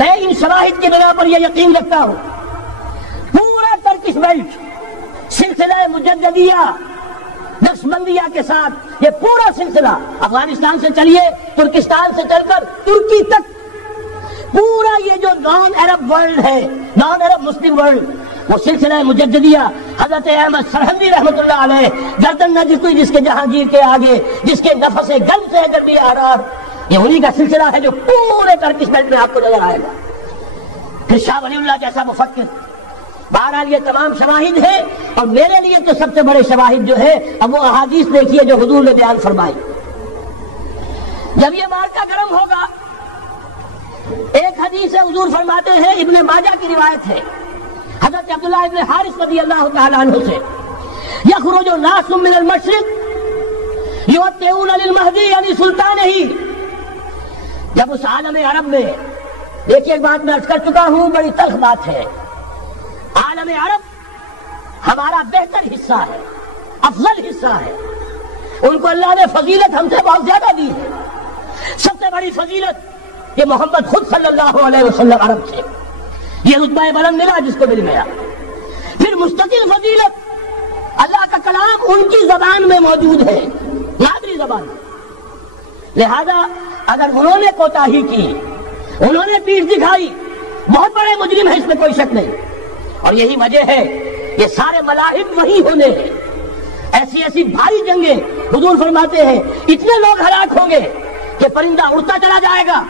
میں ان شواہد کی بنا پر یہ یقین رکھتا ہوں پورا ترکش بیلٹ سلسلہ مجددیہ نقشبندیہ کے ساتھ یہ پورا سلسلہ افغانستان سے چلیے ترکستان سے چل کر ترکی تک پورا یہ جو نان عرب ورلڈ ہے نان عرب مسلم ورلڈ وہ سلسلہ مجددیہ حضرت احمد سرہندی رحمۃ اللہ علیہ گردن نہ جھکی جس کے جہانگیر کے آگے جس کے نفس گل سے اگر بھی آرار یہ انہی کا سلسلہ ہے جو پورے ترکش بیلٹ میں آپ کو نظر آئے گا. پھر شاہ ولی اللہ جیسا مفکر. بہرحال یہ تمام شواہد ہیں اور میرے لیے تو سب سے بڑے شواہد جو ہے اب وہ احادیث دیکھیے جو حضور نے بیان فرمائی. جب یہ مارکا گرم ہوگا ایک حدیث ہے حضور فرماتے ہیں ابن ماجہ کی روایت ہے حضرت عبداللہ ابن حارث رضی اللہ تعالیٰ عنہ سے یخرج ناس من المشرق یوتئون للمہدی علی سلطانہ. جب اس عالم عرب میں دیکھیے ایک بات میں عرض کر چکا ہوں بڑی تلخ بات ہے عالم عرب ہمارا بہتر حصہ ہے افضل حصہ ہے ان کو اللہ نے فضیلت ہم سے بہت زیادہ دی ہے. سب سے بڑی فضیلت یہ محمد خود صلی اللہ علیہ وسلم عرب سے یہ رتبہ بلند ملا جس کو مل گیا. پھر مستقل فضیلت اللہ کا کلام ان کی زبان میں موجود ہے مادری زبان. لہذا اگر انہوں نے کوتاہی کی انہوں نے پیٹھ دکھائی بہت بڑے مجرم ہیں اس میں کوئی شک نہیں. اور یہی وجہ ہے یہ سارے ملاحم وہی ہونے ہیں. ایسی ایسی بھاری جنگیں حضور فرماتے ہیں اتنے لوگ ہلاک ہوں گے کہ پرندہ اڑتا چلا جائے گا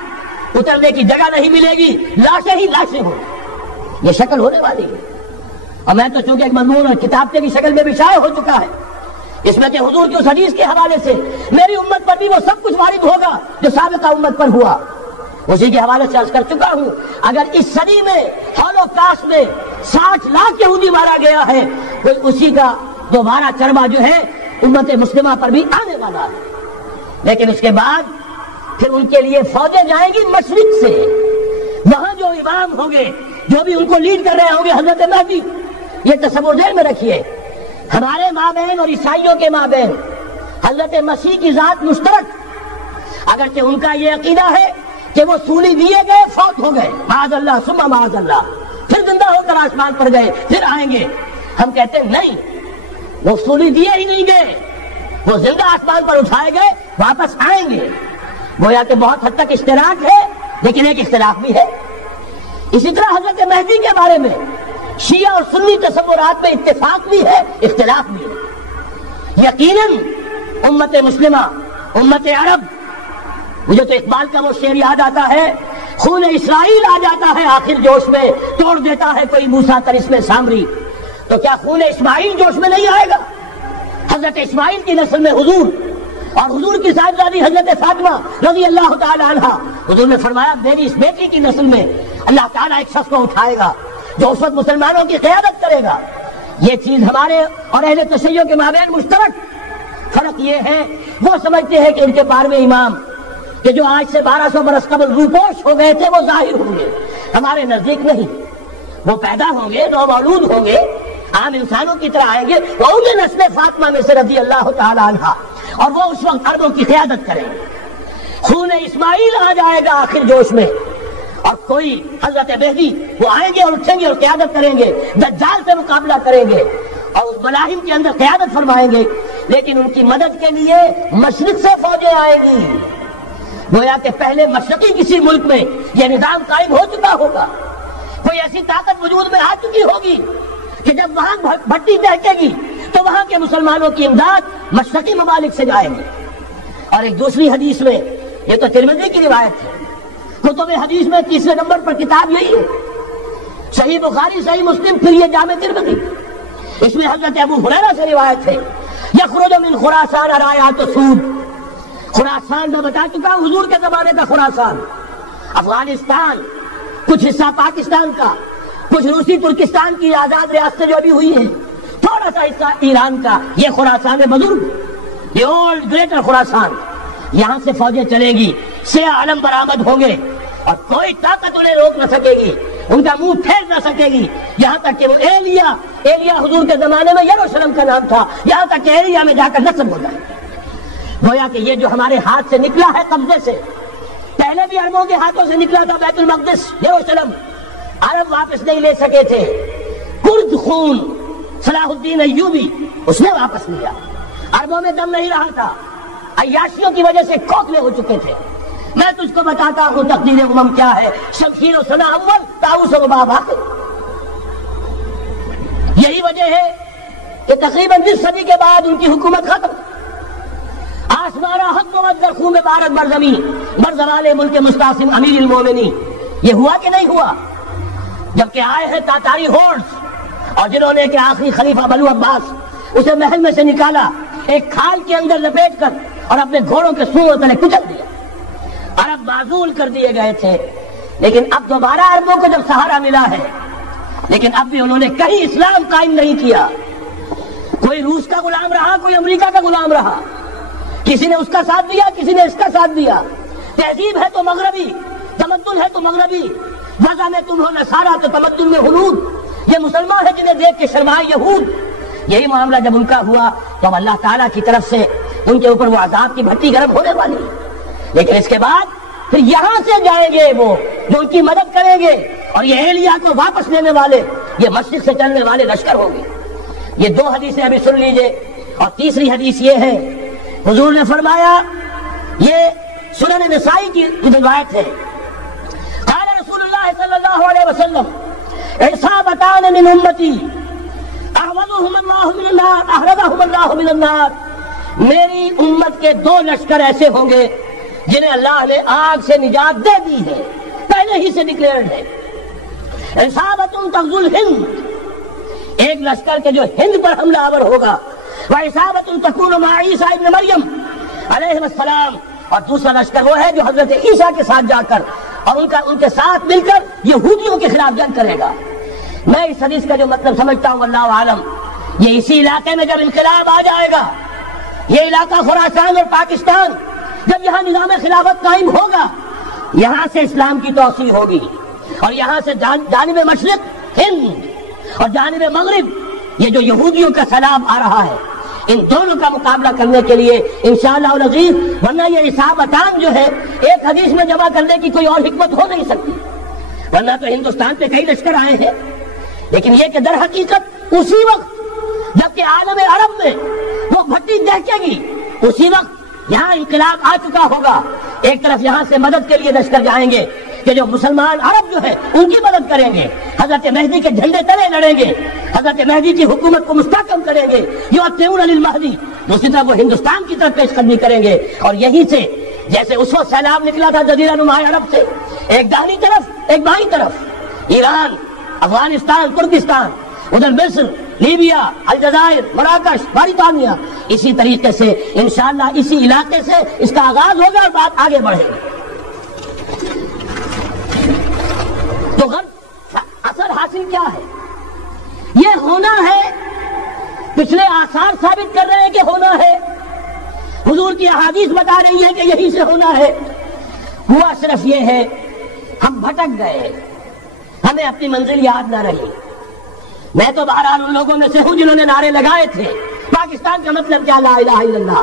اترنے کی جگہ نہیں ملے گی لاشیں ہی لاشیں ہوں یہ شکل ہونے والی ہے. اور میں تو چونکہ ایک مضمون اور کتابچے کی شکل میں بھی شائع ہو چکا ہے اس میں کہ حضور کی اس حدیث کے حوالے سے میری امت پر بھی وہ سب کچھ وارد ہوگا جو سابقہ امت پر ہوا اسی کے حوالے سے عرض کر چکا ہوں. اگر اس صدی میں ہولوکاسٹ میں 60 لاکھ یہودی مارا گیا ہے تو اسی کا دوبارہ چربا جو ہے امت مسلمہ پر بھی آنے والا ہے. لیکن اس کے بعد پھر ان کے لیے فوجیں جائیں گی مشرق سے وہاں جو امام ہوں گے جو بھی ان کو لیڈ کر رہے ہوں گے حضرت مہدی. یہ تصور ذہن میں رکھیے ہمارے مابین اور عیسائیوں کے مابین حضرت مسیح کی ذات مشترک اگرچہ ان کا یہ عقیدہ ہے کہ وہ سولی دیے گئے فوت ہو گئے معاذ اللہ ثم معاذ اللہ پھر زندہ ہو کر آسمان پر گئے پھر آئیں گے. ہم کہتے ہیں نہیں وہ سولی دیے ہی نہیں گئے وہ زندہ آسمان پر اٹھائے گئے واپس آئیں گے. گویا کہ بہت حد تک اشتراک ہے لیکن ایک اختلاف بھی ہے. اسی طرح حضرت مہدی کے بارے میں شیعہ اور سنی تصورات میں اتفاق بھی ہے اختلاف بھی ہے. یقیناً امت مسلمہ امت عرب مجھے تو اقبال کا وہ شعر یاد آتا ہے خون اسرائیل آ جاتا ہے آخر جوش میں توڑ دیتا ہے کوئی موسیٰ کرس میں سامری. تو کیا خون اسماعیل جوش میں نہیں آئے گا؟ حضرت اسماعیل کی نسل میں حضور اور حضور کی صاحبزادی حضرت فاطمہ رضی اللہ تعالی عنہ حضور نے فرمایا میری اس بیٹی کی نسل میں اللہ تعالیٰ ایک شخص کو اٹھائے گا جو اس وقت مسلمانوں کی قیادت کرے گا. یہ چیز ہمارے اور اہل تشیع کے مابین مشترک. فرق یہ ہے وہ سمجھتے ہیں کہ ان کے 12ویں امام کہ جو آج سے 1200 برس قبل روپوش ہو گئے تھے وہ ظاہر ہوں گے. ہمارے نزدیک نہیں وہ پیدا ہوں گے نو مولود ہوں گے عام انسانوں کی طرح آئیں گے وہ انہیں نسل فاطمہ میں سے رضی اللہ تعالی عنہ اور وہ اس وقت عربوں کی قیادت کریں گے. خون اسماعیل آ جائے گا آخر جوش میں اور کوئی حضرت مہدی وہ آئیں گے اور اٹھیں گے اور قیادت کریں گے دجال سے مقابلہ کریں گے اور اس ملاحم کے اندر قیادت فرمائیں گے. لیکن ان کی مدد کے لیے مشرق سے فوجیں آئیں گی. گویا کہ پہلے مشرقی کسی ملک میں یہ نظام قائم ہو چکا ہوگا کوئی ایسی طاقت وجود میں آ چکی ہوگی کہ جب وہاں بھٹی دہکے گی تو وہاں کے مسلمانوں کی امداد مشرقی ممالک سے جائیں گے. اور ایک دوسری حدیث میں یہ تو ترمذی کی روایت ہے کتب حدیث میں 3 نمبر پر کتاب یہی ہے صحیح بخاری صحیح مسلم پھر یہ جامع ترمذی. اس میں حضرت ابو ہریرہ سے روایت ہے یخرج من خراسان رایات سود. خراسان میں بتا چکا ہوں حضور کے زمانے کا خراسان افغانستان کچھ حصہ پاکستان کا کچھ روسی ترکستان کی آزاد ریاستیں جو ابھی ہوئی ہیں تھوڑا سا حصہ ایران کا یہ خراسان بزرگ یہ اولڈ گریٹر خراسان. یہاں سے فوجیں چلیں گی سیاہ علم برآمد ہوں گے اور کوئی طاقت انہیں روک نہ سکے گی ان کا منہ پھیر نہ سکے گی یہاں تک کہ وہ ایلیا حضور کے زمانے میں یروشلم کا نام تھا یہاں تک کہ ایلیا میں جا کر نصب ہو جائے. گویا کہ یہ جو ہمارے ہاتھ سے نکلا ہے قبضے سے پہلے یہ بھی عربوں کے ہاتھوں سے نکلا تھا بیت المقدس یروشلم، عرب واپس نہیں لے سکے تھے، کرد خون صلاح الدین ایوبی اس نے واپس لیا، عربوں میں دم نہیں رہا تھا، عیاشیوں کی وجہ سے کھوکھلے ہو چکے تھے۔ میں تجھ کو بتاتا ہوں تقدیر امم کیا ہے، شمشیر و سنا اول طاؤس و رباب آخر۔ یہی وجہ ہے کہ تقریباً 20 صدی کے بعد ان کی حکومت ختم، آسمانہ حق و مت در خون بارت بر زمین بر زوال ملک مستعصم امیر المومنین۔ یہ ہوا کہ نہیں ہوا؟ جبکہ آئے ہیں تاتاری ہورڈز، اور جنہوں نے کہ آخری خلیفہ بنو عباس اسے محل میں سے نکالا ایک کھال کے اندر لپیٹ کر اور اپنے گھوڑوں کے سونوں تلے کچل دیا، عرب معزول کر دیے گئے تھے۔ لیکن اب دوبارہ عربوں کو جب سہارا ملا ہے، لیکن اب بھی انہوں نے کہیں اسلام قائم نہیں کیا، کوئی روس کا غلام رہا، کوئی امریکہ کا غلام رہا، کسی نے اس کا ساتھ دیا، کسی نے اس کا ساتھ دیا۔ تہذیب ہے تو مغربی، تمدن ہے تو مغربی، وضع میں تم ہو نصارہ تو تمدن میں ہنود، یہ مسلمان ہے جنہیں دیکھ کے شرمائے یہود۔ یہی معاملہ جب ان کا ہوا تو اب اللہ تعالیٰ کی طرف سے ان کے اوپر وہ عذاب کی بھٹی گرم ہونے والی ہے۔ لیکن اس کے بعد پھر یہاں سے جائیں گے وہ جو ان کی مدد کریں گے، اور یہ اہلیہ کو واپس لینے والے، یہ مشرق سے چلنے والے لشکر ہوں گے۔ یہ 2 حدیثیں ابھی سن لیجئے، اور تیسری حدیث یہ ہے، حضور نے فرمایا، یہ سنن نسائی کی روایت ہے، قال رسول اللہ صلی اللہ علیہ وسلم عصابتان من امتی احرزهم اللہ من النار، میری امت کے 2 لشکر ایسے ہوں گے جنہیں اللہ نے آگ سے نجات دے دی ہے، پہلے ہی سے ڈکلیئرڈ ہے۔ عصابۃ تغزو الہند، ایک لشکر کے جو ہند پر حملہ آور ہوگا، وعصابۃ تکون مع عیسیٰ ابن مریم علیہ السلام، اور دوسرا لشکر وہ ہے جو حضرت عیسیٰ کے ساتھ جا کر اور ان کے ساتھ مل کر یہودیوں کے خلاف جنگ کرے گا۔ میں اس حدیث کا جو مطلب سمجھتا ہوں اللہ عالم، یہ اسی علاقے میں جب انقلاب آ جائے گا، یہ علاقہ خراسان اور پاکستان، جب یہاں نظام خلافت قائم ہوگا، یہاں سے اسلام کی توسیع ہوگی، اور یہاں سے جانب مشرق ہند اور جانب مغرب یہ جو یہودیوں کا سیلاب آ رہا ہے، ان دونوں کا مقابلہ کرنے کے لیے انشاءاللہ العزیز، ورنہ یہ عصابتان جو ہے ایک حدیث میں جمع کرنے کی کوئی اور حکمت ہو نہیں سکتی، ورنہ تو ہندوستان پہ کئی لشکر آئے ہیں، لیکن یہ کہ در حقیقت اسی وقت جبکہ عالم عرب میں وہ بھٹی دہکے گی، اسی وقت یہاں انقلاب آ چکا ہوگا، ایک طرف یہاں سے مدد کے لیے لشکر جائیں گے کہ جو مسلمان عرب جو ہے ان کی مدد کریں گے، حضرت مہدی کے جھنڈے تلے لڑیں گے، حضرت مہدی کی حکومت کو مستحکم کریں گے، یؤتون للمہدی، دوسری طرف وہ ہندوستان کی طرف پیش قدمی کریں گے، اور یہیں سے جیسے اس وقت سیلاب نکلا تھا جزیرہ نما عرب سے، ایک داہنی طرف ایک بائیں طرف، ایران، افغانستان، ترکستان، ادھر مصر، لیبیا، الجزائر، مراکش، موریتانیہ، اسی طریقے سے انشاءاللہ اسی علاقے سے اس کا آغاز ہوگا اور بات آگے بڑھے گی۔ تو غرض اثر حاصل کیا ہے؟ یہ ہونا ہے، پچھلے آثار ثابت کر رہے ہیں کہ ہونا ہے، حضور کی احادیث بتا رہی ہے کہ یہی سے ہونا ہے۔ ہوا صرف یہ ہے ہم بھٹک گئے، ہمیں اپنی منزل یاد نہ رہی۔ میں تو بہرحال ان لوگوں میں سے ہوں جنہوں نے نعرے لگائے تھے پاکستان کا مطلب کیا، لا الہ الا اللہ۔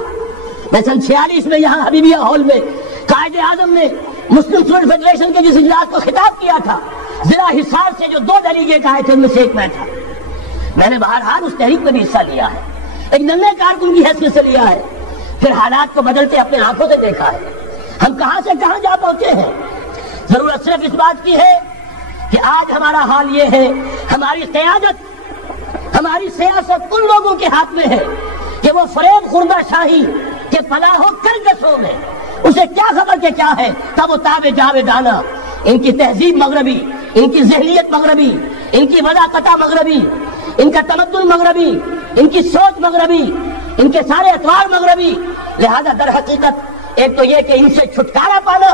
میں سن 46 میں یہاں حبیبیہ ہال میں قائد اعظم نے مسلم اسٹوڈنٹ فیڈریشن کے جس اجلاس کو خطاب کیا تھا، ضلع حصار سے جو 2 ڈیلیگیٹ آئے تھے ان میں سے ایک میں تھا۔ میں نے بہرحال اس تحریک میں بھی حصہ لیا ہے، ایک ننھے کارکن کی حیثیت سے لیا ہے، پھر حالات کو بدلتے اپنے آنکھوں سے دیکھا ہے، ہم کہاں سے کہاں جا پہنچے ہیں۔ ضرورت صرف اس بات کی ہے کہ آج ہمارا حال یہ ہے، ہماری قیادت، ہماری سیاست ان لوگوں کے ہاتھ میں ہے کہ وہ فریب خوردہ شاہی کے فلاح و کرکسوں میں اسے کیا خبر کہ کیا ہے، تب وہ تاب جاویدانہ، ان کی تہذیب مغربی، ان کی ذہنیت مغربی، ان کی وضاقتہ مغربی، ان کا تمدن مغربی، ان کی سوچ مغربی، ان کے سارے اطوار مغربی۔ لہذا در حقیقت ایک تو یہ کہ ان سے چھٹکارا پانا،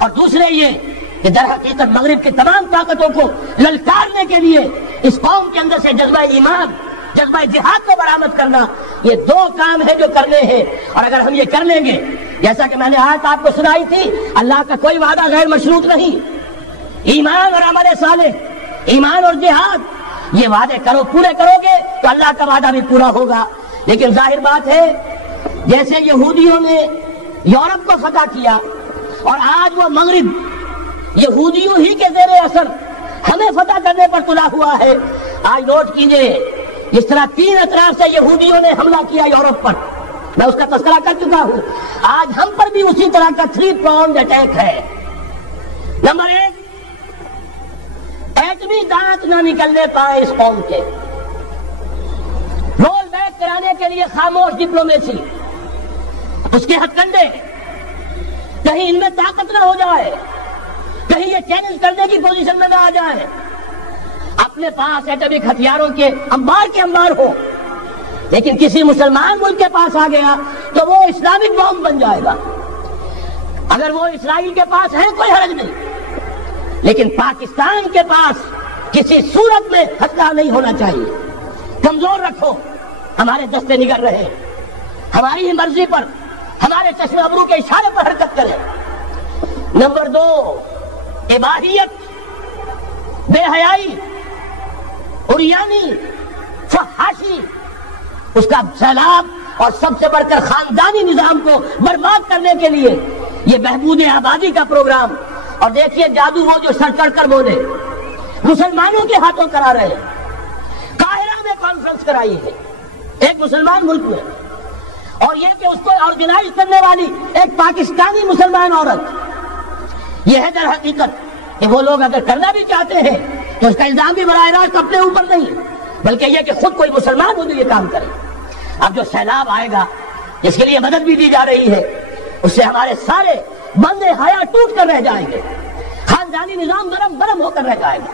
اور دوسرے یہ کہ در حقیقت مغرب کی تمام طاقتوں کو للکارنے کے لیے اس قوم کے اندر سے جذبہ ایمان، جذبہ جہاد کو برآمد کرنا، یہ 2 کام ہے جو کرنے ہیں۔ اور اگر ہم یہ کر لیں گے، جیسا کہ میں نے آیت آپ کو سنائی تھی، اللہ کا کوئی وعدہ غیر مشروط نہیں، ایمان اور عمل صالح، ایمان اور جہاد، یہ وعدے پورے کرو گے تو اللہ کا وعدہ بھی پورا ہوگا۔ لیکن ظاہر بات ہے جیسے یہودیوں نے یورپ کو فتح کیا اور آج وہ مغرب یہودیوں ہی کے زیر اثر ہمیں فتح کرنے پر تلا ہوا ہے. آج نوٹ کیجئے اس طرح 3 اطراف سے یہودیوں نے حملہ کیا یورپ پر، میں اس کا تذکرہ کر چکا ہوں. آج ہم پر بھی اسی طرح کا 3 pronged اٹیک ہے. نمبر 1، ایٹمی دانت نہ نکلنے پائے اس قوم کے، رول بیک کرانے کے لیے خاموش ڈپلومیسی، اس کے ہتھ کنڈے، کہیں ان میں طاقت نہ ہو جائے، کہیں یہ چیلنج کرنے کی پوزیشن میں نہ آ جائے، اپنے پاس ایٹمک ہتھیاروں کے انبار ہو. لیکن کسی مسلمان ملک کے پاس آ گیا تو وہ اسلامک بم بن جائے گا. اگر وہ اسرائیل کے پاس ہے کوئی حرج نہیں، لیکن پاکستان کے پاس کسی صورت میں ہتھیار نہیں ہونا چاہیے. کمزور رکھو، ہمارے دستے نگر رہے، ہماری ہی مرضی پر، ہمارے چشم ابرو کے اشارے پر حرکت کرے. نمبر 2، اباحیت، بے حیائی، عریانی، فحاشی، اس کا سیلاب اور سب سے بڑھ کر خاندانی نظام کو برباد کرنے کے لیے یہ بہبود آبادی کا پروگرام. اور دیکھیے جادو وہ جو سر چڑھ کر بولے، مسلمانوں کے ہاتھوں کرا رہے ہیں. قاہرہ میں کانفرنس کرائی ہے ایک مسلمان ملک میں، اور یہ کہ اس کو آرگنائز کرنے والی ایک پاکستانی مسلمان عورت. یہ ہے در حقیقت کہ وہ لوگ اگر کرنا بھی چاہتے ہیں تو اس کا الزام بھی براہ راست اپنے اوپر نہیں، بلکہ یہ کہ خود کوئی مسلمان ہو جو یہ کام کرے. اب جو سیلاب آئے گا جس کے لیے مدد بھی دی جا رہی ہے، اس سے ہمارے سارے بندے حیا ٹوٹ کر رہ جائیں گے، خاندانی نظام برم ہو کر رہ جائے گا.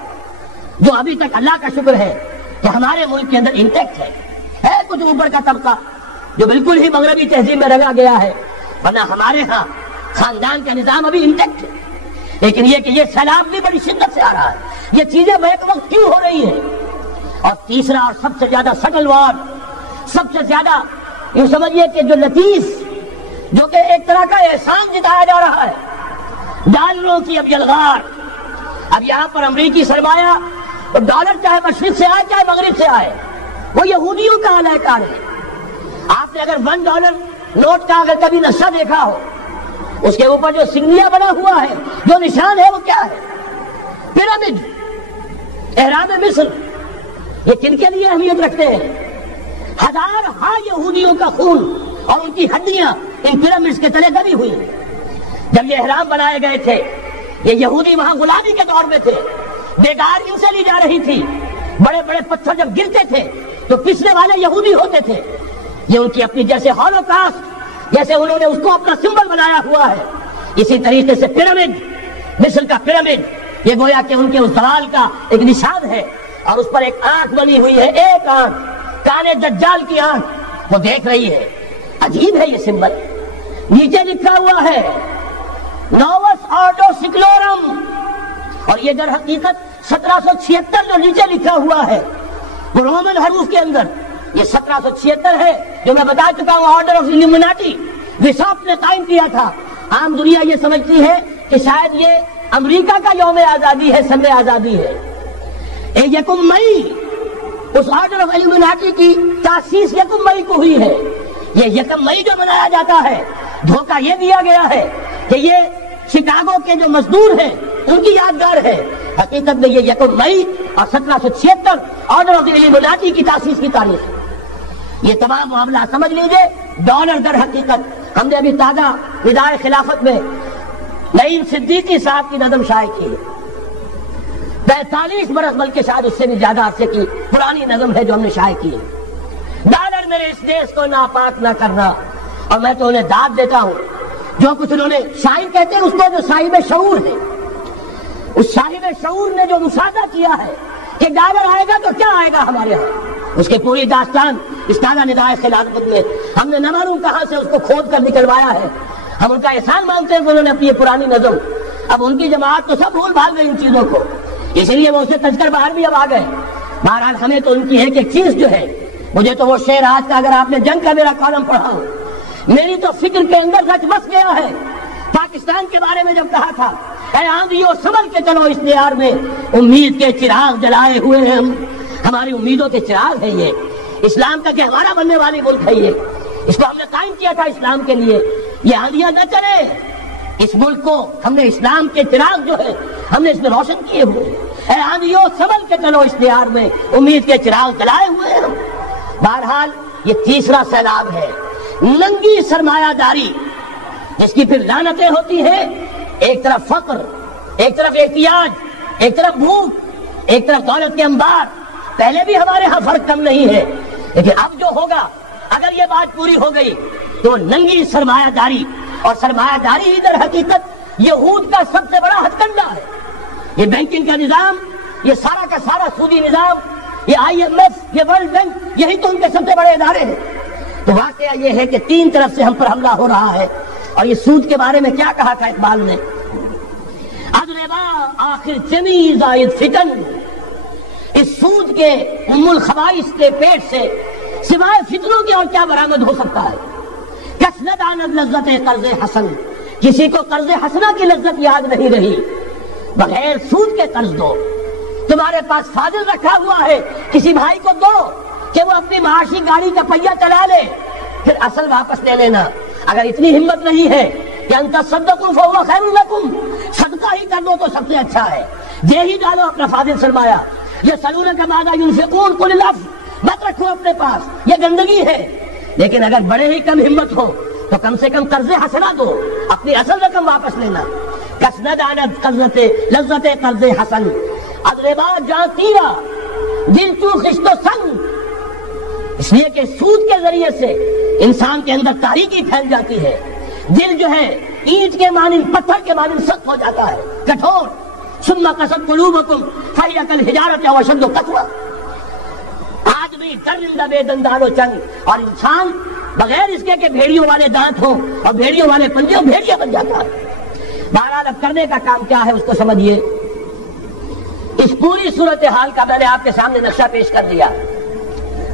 جو ابھی تک اللہ کا شکر ہے کہ ہمارے ملک کے اندر انٹیکٹ ہے کچھ اوپر کا طبقہ جو بالکل ہی مغربی تہذیب میں رگا گیا ہے، ورنہ ہمارے ہاں خاندان کا نظام ابھی انٹیکٹ ہے. لیکن یہ کہ یہ سیلاب بھی بڑی شدت سے آ رہا ہے، یہ چیزیں بیک وقت کیوں ہو رہی ہیں. اور تیسرا اور سب سے زیادہ سٹل وار، سب سے زیادہ یہ سمجھیے کہ جو لطیف، جو کہ ایک طرح کا احسان جتایا جا رہا ہے، ڈالروں کی اب یلغار. اب یہاں پر امریکی سرمایہ ڈالر چاہے مشرق سے آئے چاہے مغرب سے آئے، وہ یہودیوں کا اعلی کار ہے. آپ نے اگر $1 نوٹ کا اگر کبھی نقشہ دیکھا ہو، اس کے اوپر جو سنگیا بنا ہوا ہے، جو نشان ہے، وہ کیا ہے؟ پیرامڈ، احرام مصر. یہ کن کے لیے اہمیت رکھتے ہیں؟ ہزارہا یہودیوں کا خون اور ان کی ہڈیاں ان پیرامڈز کے تلے دبی ہوئی. جب یہ احرام بنائے گئے تھے، یہ یہودی وہاں غلامی کے دور میں تھے، بیگار ان سے لی جا رہی تھی. بڑے بڑے پتھر جب گرتے تھے تو پسنے والے یہودی ہوتے تھے. یہ ان کی اپنی جیسے ہولوکاسٹ، جیسے انہوں نے اس کو اپنا سمبل بنایا ہوا ہے، اسی طریقے سے پیرامڈ، مصر کا پیرامڈ، یہ گویا کہ ان کے اس زوال کا ایک نشان ہے. اور اس پر ایک آنکھ بنی ہوئی ہے، ایک آنکھ، کانے دجال کی آنکھ، وہ دیکھ رہی ہے. عجیب ہے یہ سمبل. نیچے لکھا ہوا ہے نووس آرڈو سیکلورم، اور یہ در حقیقت 1776 جو نیچے لکھا ہوا ہے وہ رومن حروف کے اندر یہ 1776 ہے، جو میں بتا چکا ہوں آرڈر آف الومناٹی بشاپ نے قائم کیا تھا. عام دنیا یہ سمجھتی ہے کہ شاید یہ امریکہ کا یوم آزادی ہے، سن آزادی ہے. 1 مئی اس آرڈر آف الومناٹی کی تاسیس 1 مئی کو ہوئی ہے. یہ 1 مئی جو منایا جاتا ہے، دھوکہ یہ دیا گیا ہے کہ یہ شکاگو کے جو مزدور ہیں ان کی یادگار ہے. حقیقت میں یہ 1 مئی اور 1776 آرڈر آف الومناٹی کی تاسیس کی تاریخ ہے. یہ تمام معاملہ سمجھ لیجئے. ڈالر در حقیقت ہم نے ابھی تازہ ندائے خلافت میں نعیم صدیقی صاحب کی نظم شائع کی ہے. 45 برس بلکہ شاید اس سے بھی زیادہ عرصے کی پرانی نظم ہے جو ہم نے شائع کی ہے. ڈالر میرے اس دیش کو ناپاک نہ کرنا. اور میں تو انہیں داد دیتا ہوں جو کچھ انہوں نے، شاعر کہتے ہیں اس کو جو صاحب شعور ہے، اس صاحب شعور نے جو مشاہدہ کیا ہے کہ ڈالر آئے گا تو کیا آئے گا ہمارے ہاں، اس کی پوری داستان اس تازہ ندائے خلافت میں ہم نے نہ معلوم کہاں سے اس کو کھود کر نکلوایا ہے. ہم ان کا احسان مانتے ہیں کہ انہوں نے اپنی یہ پرانی نظم، اب ان کی جماعت تو سب بھول بھال گئی ان چیزوں کو، اس لیے وہ اسے تج کر باہر بھی اب آ گئے. بہرحال ہمیں تو ان کی ہے کہ چیز جو ہے، مجھے تو وہ شعر آج کا اگر آپ نے جنگ کا میرا کالم پڑھا ہو، میری تو فکر کے اندر سچ بس گیا ہے. پاکستان کے بارے میں جب کہا تھا اے آندھیو سنبھل کے چلو اس دیار میں، امید کے چراغ جلائے ہوئے ہیں ہم، ہماری امیدوں کے چراغ ہے یہ اسلام کا کہ ہمارا بننے والی ملک ہے یہ، اس کو ہم نے قائم کیا تھا اسلام کے لیے. یہ آندھیاں نہ چلے، اس ملک کو ہم نے اسلام کے چراغ جو ہے ہم نے اس میں روشن کیے ہوئے ہیں. اے آندھیوں سنبھل کے چلو اشتہار میں امید کے چراغ جلائے ہوئے ہیں ہم. بہرحال یہ تیسرا سیلاب ہے، ننگی سرمایہ داری، جس کی پھر لعنتیں ہوتی ہیں. ایک طرف فقر، ایک طرف احتیاج، ایک طرف بھوک، ایک طرف دولت کے انبار. پہلے بھی ہمارے ہاں فرق کم نہیں ہے، لیکن اب جو ہوگا اگر یہ بات پوری ہو گئی تو ننگی سرمایہ داری، اور سرمایہ داری ہی در حقیقت یہود کا سب سے بڑا ہتھ کنڈا ہے. یہ بینکنگ کا نظام، یہ سارا کا سارا سودی نظام، یہ IMF، یہ ورلڈ بینک، یہی تو ان کے سب سے بڑے ادارے ہیں. تو واقعہ یہ ہے کہ تین طرف سے ہم پر حملہ ہو رہا ہے. اور یہ سود کے بارے میں کیا کہا تھا اقبال نے؟ اضربا آخر چمی زائد فتن، اس سود کے ام الخبائث کے پیٹ سے سوائے فتنوں کے اور کیا برآمد ہو سکتا ہے؟ کس نہ داند لذت قرض حسن، کسی کو قرض حسنہ کی لذت یاد نہیں رہی. بغیر سود کے قرض دو. تمہارے پاس فاضل رکھا ہوا ہے، کسی بھائی کو دو کہ وہ اپنی معاشی گاڑی کا پہیہ چلا لے، پھر اصل واپس لے لینا. اگر اتنی ہمت نہیں ہے کہ ان تصدقوا فهو خیر لکم، صدقہ ہی کر دو تو سب سے اچھا ہے. دے ہی ڈالو اپنا فاضل سرمایہ. یسألونک ماذا ينفقون قل العفو، مت رکھو اپنے پاس، یہ گندگی ہے. لیکن اگر بڑے ہی کم ہمت ہو تو کم سے کم قرض حسنہ دو، اپنی اصل رقم واپس لینا. کسند عند قرض لذت قرض حسن، اضربا جاں تیرا دل تو خشت و سنگ. اس لیے کہ سود کے ذریعے سے انسان کے اندر تاریکی پھیل جاتی ہے. دل جو ہے اینٹ کے مانند، پتھر کے مانند سخت ہو جاتا ہے، کٹھور. ثم قست قلوبکم فہی کالحجارۃ او اشد قسوۃ. آدمی درندہ بے دندان و چنگ، اور انسان بغیر اس کے کہ بھیڑیوں والے دانت ہوں اور بھیڑیوں والے پنجے ہوں، بھیڑیا بن جاتا ہے. بہرحال اب کرنے کا کام کیا ہے اس کو سمجھیے. اس پوری صورتحال کا میں نے آپ کے سامنے نقشہ پیش کر دیا.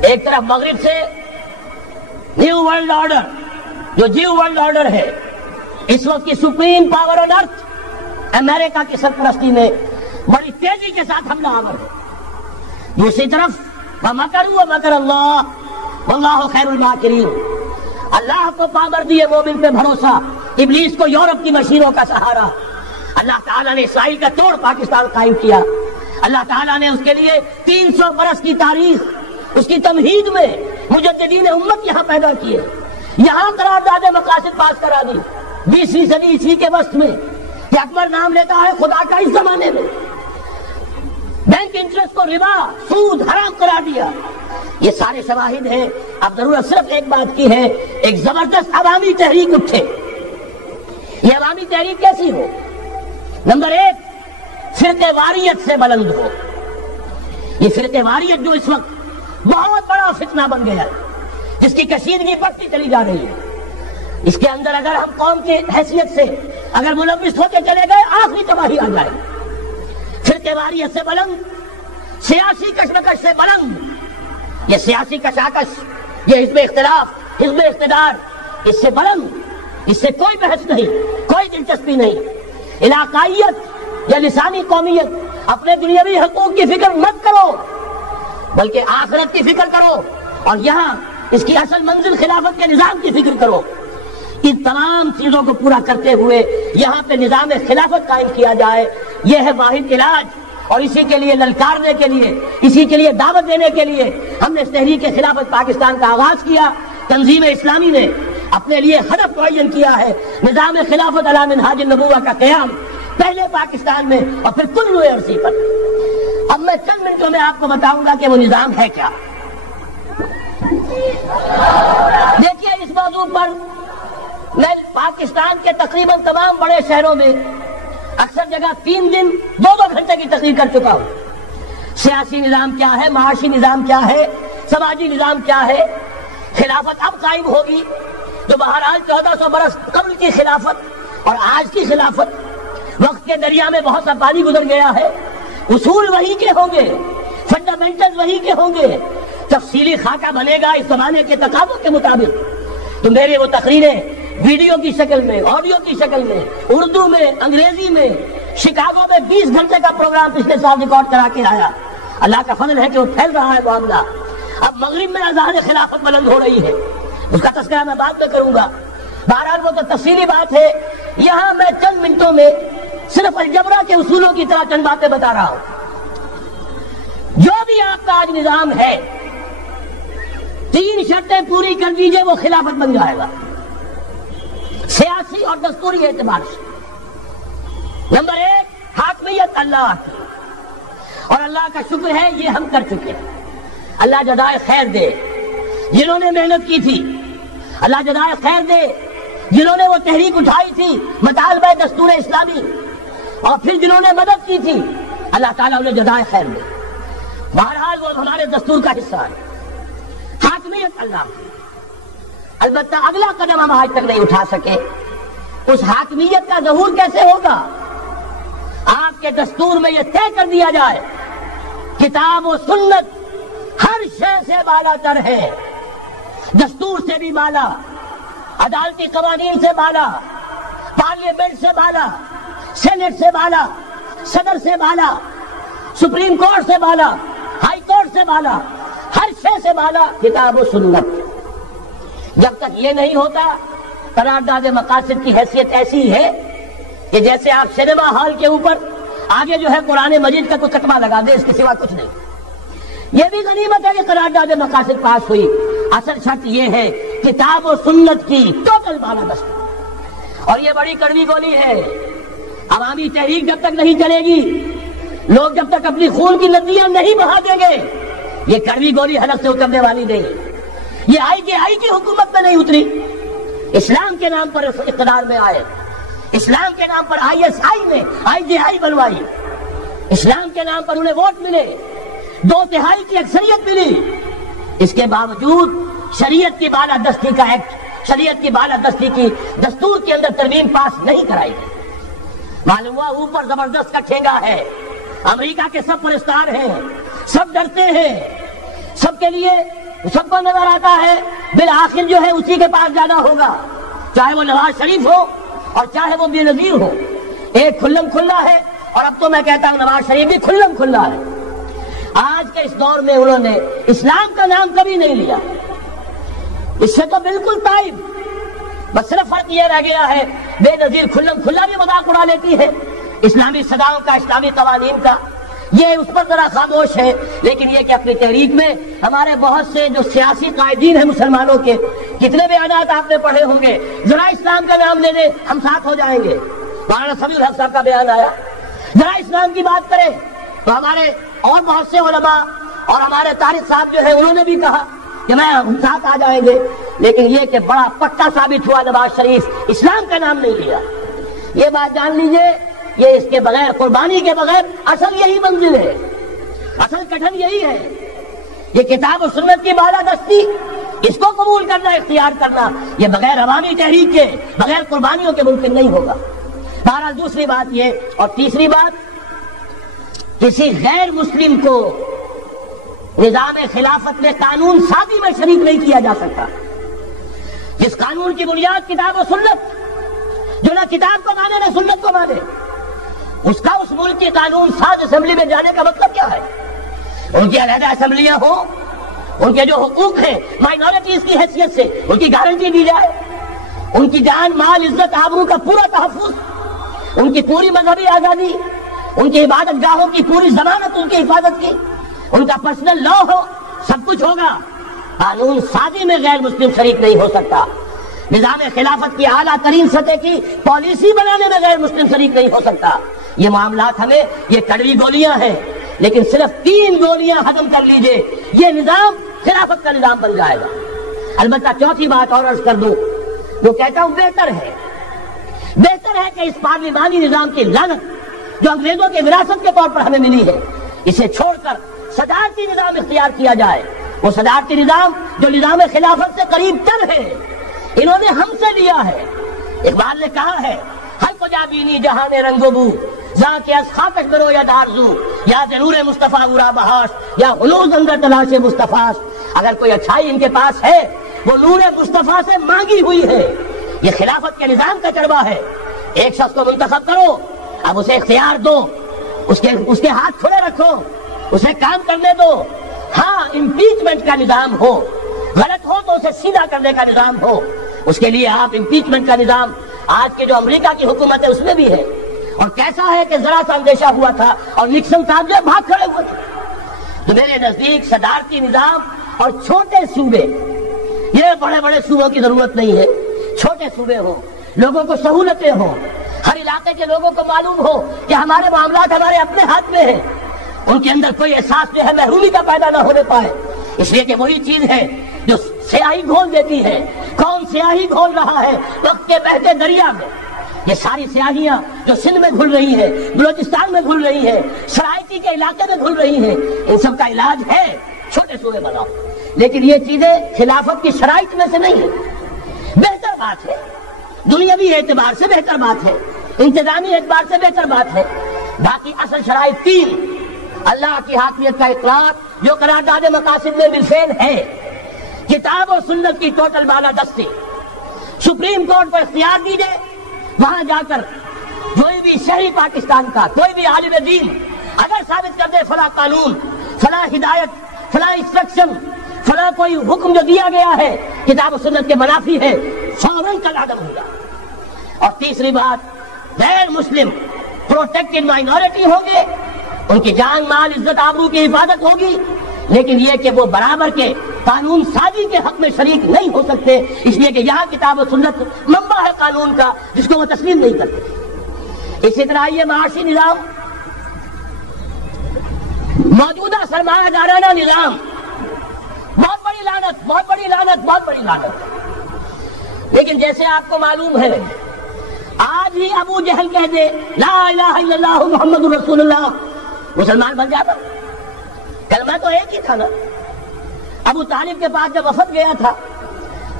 ایک طرف مغرب سے نیو ورلڈ آرڈر، جو جیو ورلڈ آرڈر ہے، اس وقت کی سپریم پاور آن ارتھ، امریکہ کی سرپرستی میں بڑی تیزی کے ساتھ حملہ آور ہے. دوسری طرف وَمَكَرُوا وَمَكَرَ اللَّهُ وَاللَّهُ خَيْرُ الْمَاكِرِينَ، اللہ کو پابندی ہے، مومن پہ بھروسہ، ابلیس کو یورپ کی مشینوں کا سہارا. اللہ تعالیٰ نے اسرائیل کا توڑ پاکستان قائم کیا. اللہ تعالیٰ نے اس کے لیے 300 برس کی تاریخ، اس کی تمہید میں مجددین امت یہاں پیدا کیے. یہاں قرارداد مقاصد پاس کرا دی 20ویں صدی عیسوی کے وسط میں، کہ اکبر نام لیتا ہے خدا کا اس زمانے میں. بینک انٹرسٹ کو ربا، سود حرام قرار دیا. یہ سارے شواہد ہیں. اب ضرورت صرف ایک بات کی ہے، ایک زبردست عوامی تحریک اٹھے. یہ عوامی تحریک کیسی ہو؟ نمبر 1، فرقہ واریت سے بلند ہو. یہ فرقہ واریت جو اس وقت بہت بڑا فتنہ بن گیا، جس کی کشیدگی بڑھتی چلی جا رہی ہے، اس کے اندر اگر ہم قوم کی حیثیت سے اگر ملوث ہوتے چلے گئے، آخری تباہی آ جائے. فرقہ واریت سے بلند، سیاسی کشمکش سے بلند. یہ سیاسی کشاکش، یہ حزب اختلاف، حزب اقتدار، اس سے بلند، اس سے کوئی بحث نہیں، کوئی دلچسپی نہیں. علاقائیت یا لسانی قومیت، اپنے دنیاوی حقوق کی فکر مت کرو، بلکہ آخرت کی فکر کرو، اور یہاں اس کی اصل منزل خلافت کے نظام کی فکر کرو. ان تمام چیزوں کو پورا کرتے ہوئے یہاں پہ نظام خلافت قائم کیا جائے، یہ ہے واحد علاج. اور اسی کے لیے للکارنے کے لیے، اسی کے لیے دعوت دینے کے لیے ہم نے تحریک خلافت پاکستان کا آغاز کیا. تنظیم اسلامی نے اپنے لیے ہدف معین کیا ہے نظام خلافت علی منہاج النبوہ کا قیام، پہلے پاکستان میں اور پھر کل عرصی پر. اب میں چند منٹوں میں آپ کو بتاؤں گا کہ وہ نظام ہے کیا. دیکھیے، اس موضوع پر میں پاکستان کے تقریباً تمام بڑے شہروں میں اکثر جگہ 3 دن 2 گھنٹے کی تقریر کر چکا ہوں. سیاسی نظام کیا ہے، معاشی نظام کیا ہے، سماجی نظام کیا ہے. خلافت اب قائم ہوگی جو بہرحال 1400 برس قبل کی خلافت اور آج کی خلافت، وقت کے دریا میں بہت سا پانی گزر گیا ہے. اصول وہی کے ہوں گے، فنڈامنٹل وہی کے ہوں گے، تفصیلی خاکہ بنے گا اس زمانے کے تقاضوں کے مطابق. تو میرے وہ تقریریں ویڈیو کی شکل میں، آڈیو کی شکل میں، اردو میں، انگریزی میں، شکاگو میں 20 گھنٹے کا پروگرام پچھلے سال ریکارڈ کرا کے آیا. اللہ کا فضل ہے کہ وہ پھیل رہا ہے معاملہ. اب مغرب میں اذان خلافت بلند ہو رہی ہے، اس کا تذکرہ میں بعد میں کروں گا. بہرحال وہ تو تفصیلی بات ہے یہاں میں چند منٹوں میں صرف الجبرا کے اصولوں کی طرح چند باتیں بتا رہا ہوں. جو بھی آپ کا آج نظام ہے 3 شرطیں پوری کر دیجئے وہ خلافت بن جائے گا سیاسی اور دستوری اعتبار سے. نمبر 1 حاکمیت اللہ کی، اور اللہ کا شکر ہے یہ ہم کر چکے ہیں. اللہ جزائے خیر دے جنہوں نے محنت کی تھی، اللہ جزائے خیر دے جنہوں نے وہ تحریک اٹھائی تھی مطالبہ دستور اسلامی، اور پھر جنہوں نے مدد کی تھی اللہ تعالیٰ انہیں جزائے خیر دے. بہرحال وہ ہمارے دستور کا حصہ ہے. حاکمیت اللہ کی. البتہ اگلا قدم ہم آج تک نہیں اٹھا سکے. اس حاکمیت کا ظہور کیسے ہوگا؟ آپ کے دستور میں یہ طے کر دیا جائے کتاب و سنت ہر شے سے بالا تر ہے، دستور سے بھی بالا، عدالتی قوانین سے بالا، پارلیمنٹ سے بالا، سینٹ سے بالا، صدر سے بالا، سپریم کورٹ سے بالا، ہائی کورٹ سے بالا، ہر شے سے بالا کتاب و سنت. جب تک یہ نہیں ہوتا قرارداد مقاصد کی حیثیت ایسی ہے کہ جیسے آپ سینما ہال کے اوپر آگے جو ہے قرآن مجید کا کوئی کتبہ لگا دے، اس کے سوا کچھ نہیں. یہ بھی غنیمت ہے کہ قرارداد مقاصد پاس ہوئی. اصل شرط یہ ہے کتاب و سنت کی ٹوٹل بالادستی. اور یہ بڑی کڑوی گولی ہے. عوامی تحریک جب تک نہیں چلے گی، لوگ جب تک اپنی خون کی ندیاں نہیں بہا دیں گے، یہ کڑوی گولی حلق سے اترنے والی نہیں. یہ IJI کی حکومت میں نہیں اتری. اسلام کے نام پر اقتدار میں آئے، اسلام کے نام پر ISI نے IJI بنوائی، اسلام کے نام پر انہیں ووٹ ملے، 2/3 کی اکثریت ملی. اس کے باوجود شریعت کی بالادستی کا ایکٹ، شریعت کی بالادستی کی دستور کے اندر ترمیم پاس نہیں کرائی. معلوم ہوا اوپر زبردست کا ٹھینگا ہے. امریکہ کے سب پرستار ہیں، سب ڈرتے ہیں، سب کے لیے سب کو نظر آتا ہے بالآخر جو ہے اسی کے پاس جانا ہوگا، چاہے وہ نواز شریف ہو اور چاہے وہ بے نظیر ہو. ایک کھلم کھلا ہے، اور اب تو میں کہتا ہوں نواز شریف بھی کھلم کھلا ہے. آج کے اس دور میں انہوں نے اسلام کا نام کبھی نہیں لیا. اس سے تو بالکل تائب. بس صرف فرق یہ رہ گیا ہے بے نظیر کھلم کھلا بھی مذاق اڑا لیتی ہے اسلامی صداؤں کا، اسلامی قوانین کا. یہ اس پر ذرا خاموش ہے. لیکن یہ کہ اپنی تحریک میں ہمارے بہت سے جو سیاسی قائدین ہیں مسلمانوں کے، کتنے بیانات آپ نے پڑھے ہوں گے، ذرا اسلام کا نام لے لیں ہم ساتھ ہو جائیں گے. مولانا سمیع الحق صاحب کا بیان آیا، ذرا اسلام کی بات کریں تو ہمارے اور بہت سے علماء اور ہمارے طارق صاحب جو ہے انہوں نے بھی کہا کہ میں ہم ساتھ آ جائیں گے. لیکن یہ کہ بڑا پکا ثابت ہوا نواز شریف اسلام کا نام نہیں لیا. یہ بات جان لیجئے، یہ اس کے بغیر، قربانی کے بغیر اصل یہی منزل ہے، اصل کٹھن یہی ہے. یہ کتاب و سنت کی بالادستی، اس کو قبول کرنا، اختیار کرنا، یہ بغیر عوامی تحریک کے، بغیر قربانیوں کے ممکن نہیں ہوگا. بہرحال دوسری بات یہ، اور تیسری بات، کسی غیر مسلم کو نظام خلافت میں قانون سازی میں شریک نہیں کیا جا سکتا. جس قانون کی بنیاد کتاب و سنت، جو نہ کتاب کو مانے نہ سنت کو مانے، اس کا اس ملک کی قانون ساز اسمبلی میں جانے کا مطلب کیا ہے؟ ان کی علیحدہ اسمبلیاں ہوں، ان کے جو حقوق ہیں مائنورٹیز کی حیثیت سے ان کی گارنٹی دی جائے، ان کی جان مال عزت آبرو کا پورا تحفظ، ان کی پوری مذہبی آزادی، ان کی عبادت گاہوں کی پوری ضمانت ان کی حفاظت کی، ان کا پرسنل لا ہو، سب کچھ ہوگا. قانون سازی میں غیر مسلم شریک نہیں ہو سکتا. نظام خلافت کی اعلیٰ ترین سطح کی پالیسی بنانے میں غیر مسلم شریک نہیں ہو سکتا. یہ معاملات ہمیں، یہ کڑوی گولیاں ہیں، لیکن صرف 3 گولیاں ختم کر لیجئے، یہ نظام خلافت کا نظام بن جائے گا. البتہ چوتھی بات اور عرض کر دوں، جو کہتا ہوں بہتر ہے کہ اس پارلیمانی نظام کی لعنت جو انگریزوں کی وراثت کے طور پر ہمیں ملی ہے، اسے چھوڑ کر صدارتی نظام اختیار کیا جائے. وہ صدارتی نظام جو نظام خلافت سے قریب تر ہے، انہوں نے ہم سے لیا ہے. اقبال نے کہا ہے، ہر کو جا بینی جہاں رنگ و بو، جہاں کے از خاکش برو یا دارزو، یا ضرور مصطفیٰ غرا بہاش، یا حلوز اندر تلاش مصطفیٰ. اگر کوئی اچھائی ان کے پاس ہے وہ نور مصطفیٰ سے مانگی ہوئی ہے. یہ خلافت کے نظام کا چڑھوا ہے. ایک شخص کو منتخب کرو، اب اسے اختیار دو، اس کے ہاتھ کھلے رکھو، اسے کام کرنے دو. ہاں امپیچمنٹ کا نظام ہو، غلط ہو تو اسے سیدھا کرنے کا نظام ہو. اس کے لیے آپ امپیچمنٹ کا نظام آج کے جو امریکہ کی حکومت ہے اس میں بھی ہے. اور کیسا ہے کہ ذرا سا اندیشہ ہوا تھا اور نکسن صاحب جو بھاگ کھڑے ہوئے تھے. تو میرے نزدیک صدارتی نظام اور چھوٹے صوبے، یہ بڑے بڑے صوبوں کی ضرورت نہیں ہے، چھوٹے صوبے ہوں، لوگوں کو سہولتیں ہوں، ہر علاقے کے لوگوں کو معلوم ہو کہ ہمارے معاملات ہمارے اپنے ہاتھ میں ہیں، ان کے اندر کوئی احساس جو ہے محرومی کا پیدا نہ ہونے پائے. اس لیے کہ وہی چیز ہے جو سیاہی گھول دیتی ہے. کون سیاہی گھول رہا ہے وقت کے بہتے دریا میں؟ یہ ساری سیاہیاں جو سندھ میں گھل رہی ہیں، بلوچستان میں گھل رہی ہیں، سرائیکی کے علاقے میں گھل رہی ہیں، ان سب کا علاج ہے چھوٹے صوبے بناؤ. لیکن یہ چیزیں خلافت کی شرائط میں سے نہیں ہے. بہتر بات ہے، دنیاوی اعتبار سے بہتر بات ہے، انتظامی اعتبار سے بہتر بات ہے. باقی اصل شرائط 3: اللہ کی حاکمیت کا اقرار جو قرارداد مقاصد میں بالفعل ہے، کتاب و سنت کی ٹوٹل بالادستی، سپریم کورٹ پر اختیار دیجیے. وہاں جا کر کوئی بھی شہری پاکستان کا کوئی بھی عالم دین اگر ثابت کر دے فلاں قانون، فلاں ہدایت، فلاں انسٹرکشن، فلاں کوئی حکم جو دیا گیا ہے کتاب و سنت کے منافی ہے، فوراً کل عدم ہوگا. اور تیسری بات، غیر مسلم پروٹیکٹڈ مائنورٹی ہوں گے، ان کی جان مال عزت آبرو کی حفاظت ہوگی، لیکن یہ کہ وہ برابر کے قانون سازی کے حق میں شریک نہیں ہو سکتے، اس لیے کہ یہاں کتاب و سنت منبع ہے قانون کا جس کو وہ تسلیم نہیں کرتے. اسی طرح یہ معاشی نظام، موجودہ سرمایہ دارانہ نظام، بہت بڑی لعنت، بہت بڑی لعنت، بہت بڑی لعنت. لیکن جیسے آپ کو معلوم ہے، آج ہی ابو جہل کہہ دے لا الہ الا اللہ محمد رسول اللہ، مسلمان بن جاتا. کلمہ تو ایک ہی تھا نا. ابو طالب کے پاس جب وفد گیا تھا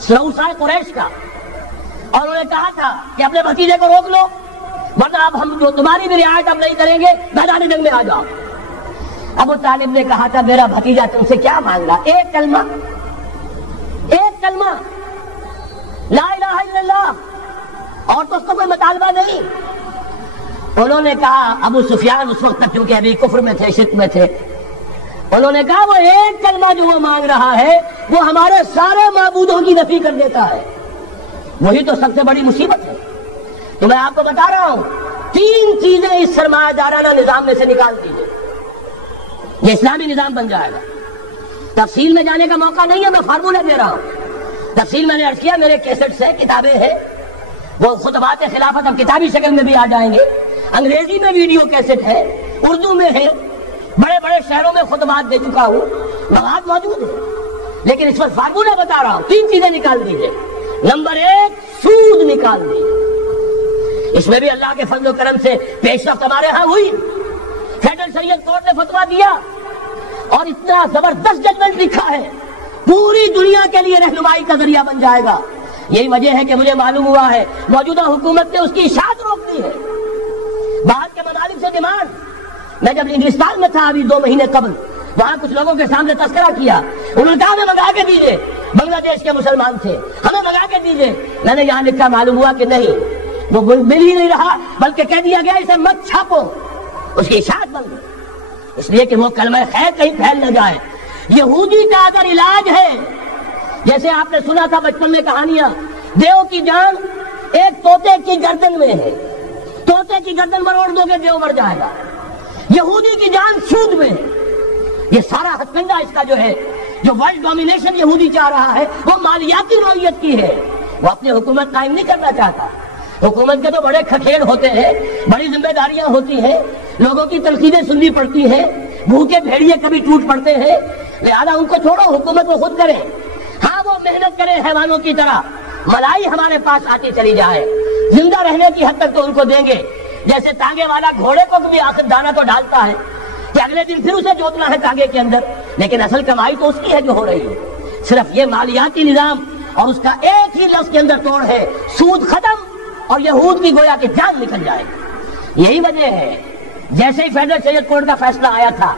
سرسائے قریش کا، اور انہوں نے کہا تھا کہ اپنے بھتیجے کو روک لو ورنہ اب ہم جو تمہاری بھی رعایت اب نہیں کریں گے، میدان جنگ میں آ جاؤ. ابو طالب نے کہا تھا میرا بھتیجا تم سے کیا مانگ رہا؟ ایک کلمہ، ایک کلمہ لا الہ الا اللہ، اور تو اس کا کوئی مطالبہ نہیں. انہوں نے کہا، ابو سفیان اس وقت تک کیونکہ ابھی کفر میں تھے، شرک میں تھے، انہوں نے کہا وہ ایک کلمہ جو وہ مانگ رہا ہے وہ ہمارے سارے معبودوں کی نفی کر دیتا ہے. وہی تو سب سے بڑی مصیبت ہے. تو میں آپ کو بتا رہا ہوں 3 چیزیں اس سرمایہ دارانہ نظام میں سے نکال دیجیے، یہ اسلامی نظام بن جائے گا. تفصیل میں جانے کا موقع نہیں ہے، میں فارمولہ دے رہا ہوں. تفصیل میں نے عرض کیا، میرے کیسٹس ہیں، کتابیں ہیں، وہ خطبات خلافت اب کتابی شکل میں بھی آ جائیں گے. انگریزی میں ویڈیو کیسٹ ہے، اردو میں ہے، بڑے بڑے شہروں میں خطبات دے چکا ہوں، مواد موجود ہے. لیکن اس پر فارمولہ بتا رہا ہوں، 3 چیزیں نکال دیجیے. نمبر 1، سود نکال دیجیے. اس میں بھی اللہ کے فضل و کرم سے پیش رفت ہمارے ہاں ہوئی. فیڈرل شریعت کورٹ نے فتویٰ دیا اور اتنا زبردست ججمنٹ لکھا ہے، پوری دنیا کے لیے رہنمائی کا ذریعہ بن جائے گا. یہی وجہ ہے کہ مجھے معلوم ہوا ہے موجودہ حکومت نے اس کی اشاعت روک دی ہے. باہر کے ممالک سے ڈیمانڈ. میں جب انگلستان میں تھا ابھی 2 مہینے قبل، وہاں کچھ لوگوں کے سامنے تذکرہ کیا. انہوں نے کہا ہمیں منگا کے دیجیے، بنگلہ دیش کے مسلمان تھے، ہمیں منگا کے دیجیے. میں نے یہاں لکھا، معلوم ہوا کہ نہیں، وہ مل ہی نہیں رہا، بلکہ کہہ دیا گیا اسے مت چھاپو. اس کی اشاعت بن گئی، اس لیے کہ وہ کلمہ خیر کہیں پھیل نہ جائے. یہودی کا اگر علاج ہے، جیسے آپ نے سنا تھا بچپن میں کہانیاں، دیو کی جان ایک طوطے کی گردن میں ہے، طوطے کی گردن مروڑ دو گے دیو مر جائے گا. یہودی کی جان سود میں ہے. یہ سارا ہتھکنڈا اس کا جو ہے، جو ورلڈ ڈومینیشن یہودی چاہ رہا ہے، وہ مالیاتی نوعیت کی ہے. وہ اپنی حکومت قائم نہیں کرنا چاہتا. حکومت کے تو بڑے کھکھیڑ ہوتے ہیں، بڑی ذمہ داریاں ہوتی ہیں، لوگوں کی تلقینیں سننی پڑتی ہیں، بھوکے بھیڑیے کبھی ٹوٹ پڑتے ہیں. لہذا ان کو چھوڑو، حکومت وہ خود کرے. ہاں وہ محنت کرے حیوانوں کی طرح، ملائی ہمارے پاس آتی چلی جائے، زندہ رہنے کی حد تک تو ان کو دیں گے. جیسے تانگے والا گھوڑے کو بھی آخر دانہ تو ڈالتا ہے کہ اگلے دن پھر اسے جوتنا ہے تانگے کے اندر، لیکن اصل کمائی تو اس کی ہے جو ہو رہی ہے. صرف یہ مالیاتی نظام اور اس کا ایک ہی لفظ کے اندر توڑ ہے، سود ختم اور یہود کی گویا کہ جان نکل جائے. یہی وجہ ہے جیسے ہی فیڈرل شریعت کورٹ کا فیصلہ آیا تھا،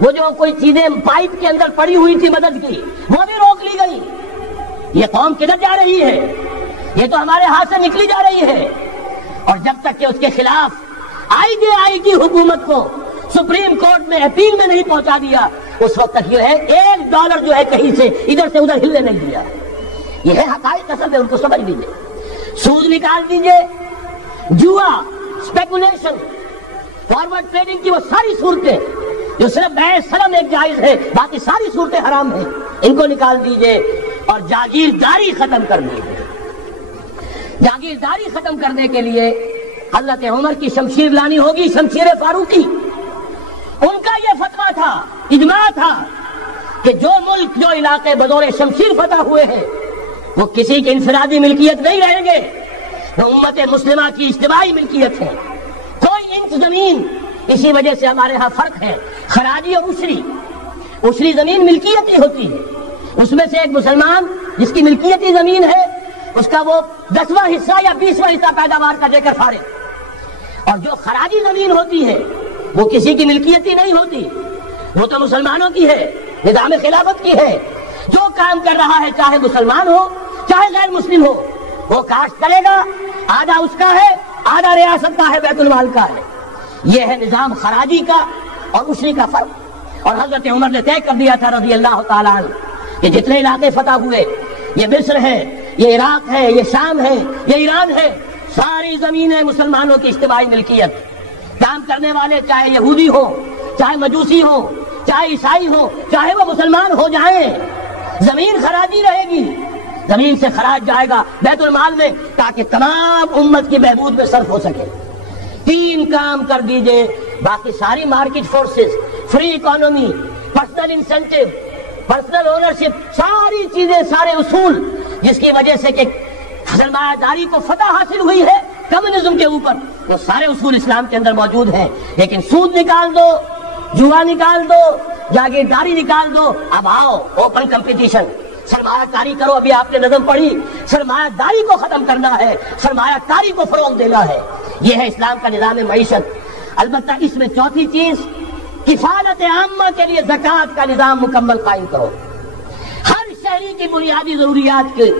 وہ جو کوئی چیزیں پائپ کے اندر پڑی ہوئی تھی مدد کی، وہ بھی روک لی گئی. یہ قوم کدھر جا رہی ہے؟ یہ تو ہمارے ہاتھ سے نکلی جا رہی ہے. اور جب تک کہ اس کے خلاف IJI کی حکومت کو سپریم کورٹ میں اپیل میں نہیں پہنچا دیا، اس وقت تک یہ ہے $1 جو ہے کہیں سے ادھر سے ادھر ہلنے نہیں دیا. یہ ہے حقائق، اصل میں ان کو سمجھ لیجیے. سود نکال دیجئے، جوا، اسپیکولیشن، فارورڈ ٹریڈنگ کی وہ ساری صورتیں جو صرف بیع سلم ایک جائز ہے، باقی ساری صورتیں حرام ہیں، ان کو نکال دیجئے اور جاگیرداری ختم کر دیجئے۔ جاگیرداری ختم کرنے کے لیے حضرت عمر کی شمشیر لانی ہوگی، شمشیر فاروقی۔ ان کا یہ فتویٰ تھا، اجماع تھا کہ جو ملک، جو علاقے بدور شمشیر فتح ہوئے ہیں وہ کسی کی انفرادی ملکیت نہیں رہیں گے، وہ امت مسلمہ کی اجتماعی ملکیت ہے۔ کوئی انچ زمین، اسی وجہ سے ہمارے ہاں فرق ہے خراجی اور عشری زمین ملکیتی ہوتی ہے، اس میں سے ایک مسلمان جس کی ملکیتی زمین ہے اس کا وہ 10واں حصہ یا 20واں حصہ پیداوار کا دے کر فارغ، اور جو خراجی زمین ہوتی ہے وہ کسی کی ملکیتی نہیں ہوتی، وہ تو مسلمانوں کی ہے، نظام خلافت کی ہے۔ جو کام کر رہا ہے چاہے مسلمان ہو چاہے غیر مسلم ہو، وہ کاشت کرے گا، آدھا اس کا ہے، آدھا ریاست کا ہے، بیت المال کا ہے۔ یہ ہے نظام خراجی کا اور عشری کا فرق۔ اور حضرت عمر نے طے کر دیا تھا رضی اللہ تعالیٰ عنہ کہ جتنے علاقے فتح ہوئے، یہ مصر ہے، یہ عراق ہے، یہ شام ہے، یہ ایران ہے، ساری زمینیں مسلمانوں کی اجتماعی ملکیت۔ کام کرنے والے چاہے یہودی ہو، چاہے مجوسی ہو، چاہے عیسائی ہو، چاہے وہ مسلمان ہو جائیں، زمین خراجی رہے گی، زمین سے خراج جائے گا بیت المال میں تاکہ تمام امت کی بہبود میں صرف ہو سکے۔ 3 کام کر دیجئے، باقی ساری market forces, free economy, personal incentive, personal ownership, ساری چیزیں، سارے اصول جس کی وجہ سے کہ سرمایہ داری کو فتح حاصل ہوئی ہے کمیونزم کے اوپر، وہ سارے اصول اسلام کے اندر موجود ہیں۔ لیکن سود نکال دو، جوا نکال دو، جاگیرداری نکال دو، اب آؤ اوپن کمپٹیشن، سرمایہ کاری کرو۔ ابھی آپ نے نظم پڑھی، سرمایہ داری کو ختم کرنا ہے، سرمایہ کاری کو فروغ دینا ہے، یہ ہے اسلام کا نظام معیشت۔ البتہ اس میں چوتھی چیز، کفالت عامہ کے لیے زکوٰۃ کا نظام مکمل قائم کرو۔ ہر شہری کی بنیادی ضروریات کی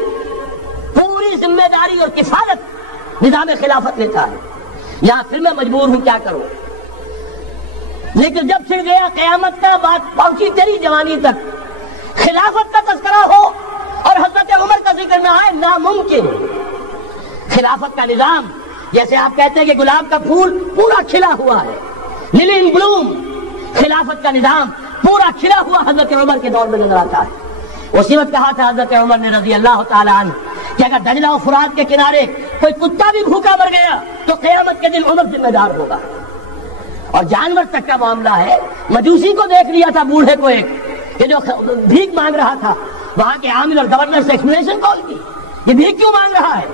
پوری ذمہ داری اور کفالت نظام خلافت لیتا ہے۔ یہاں پھر میں مجبور ہوں کیا کروں، لیکن جب چھڑ گیا قیامت کا بات پہنچی تیری جوانی تک، خلافت کا تذکرہ ہو اور حضرت عمر کا ذکر نہ آئے، ناممکن۔ خلافت کا نظام، جیسے آپ کہتے ہیں کہ گلاب کا پھول پورا کھلا ہوا ہے، للی ان بلوم، خلافت کا نظام پورا کھلا ہوا حضرت عمر کے دور میں نظر آتا ہے۔ اسی وقت کہا تھا حضرت عمر نے رضی اللہ تعالیٰ عنہ کہ اگر دجلہ و فرات کے کنارے کوئی کتا بھی بھوکا مر گیا تو قیامت کے دن عمر ذمہ دار ہوگا۔ اور جانور تک کا معاملہ ہے، مجوسی کو دیکھ لیا تھا، بوڑھے کو ایک کہ جو بھیک مانگ رہا تھا، وہاں کے عامل اور گورنر سے ایکسپلینیشن کال کی، یہ بھیک کیوں مانگ رہا ہے؟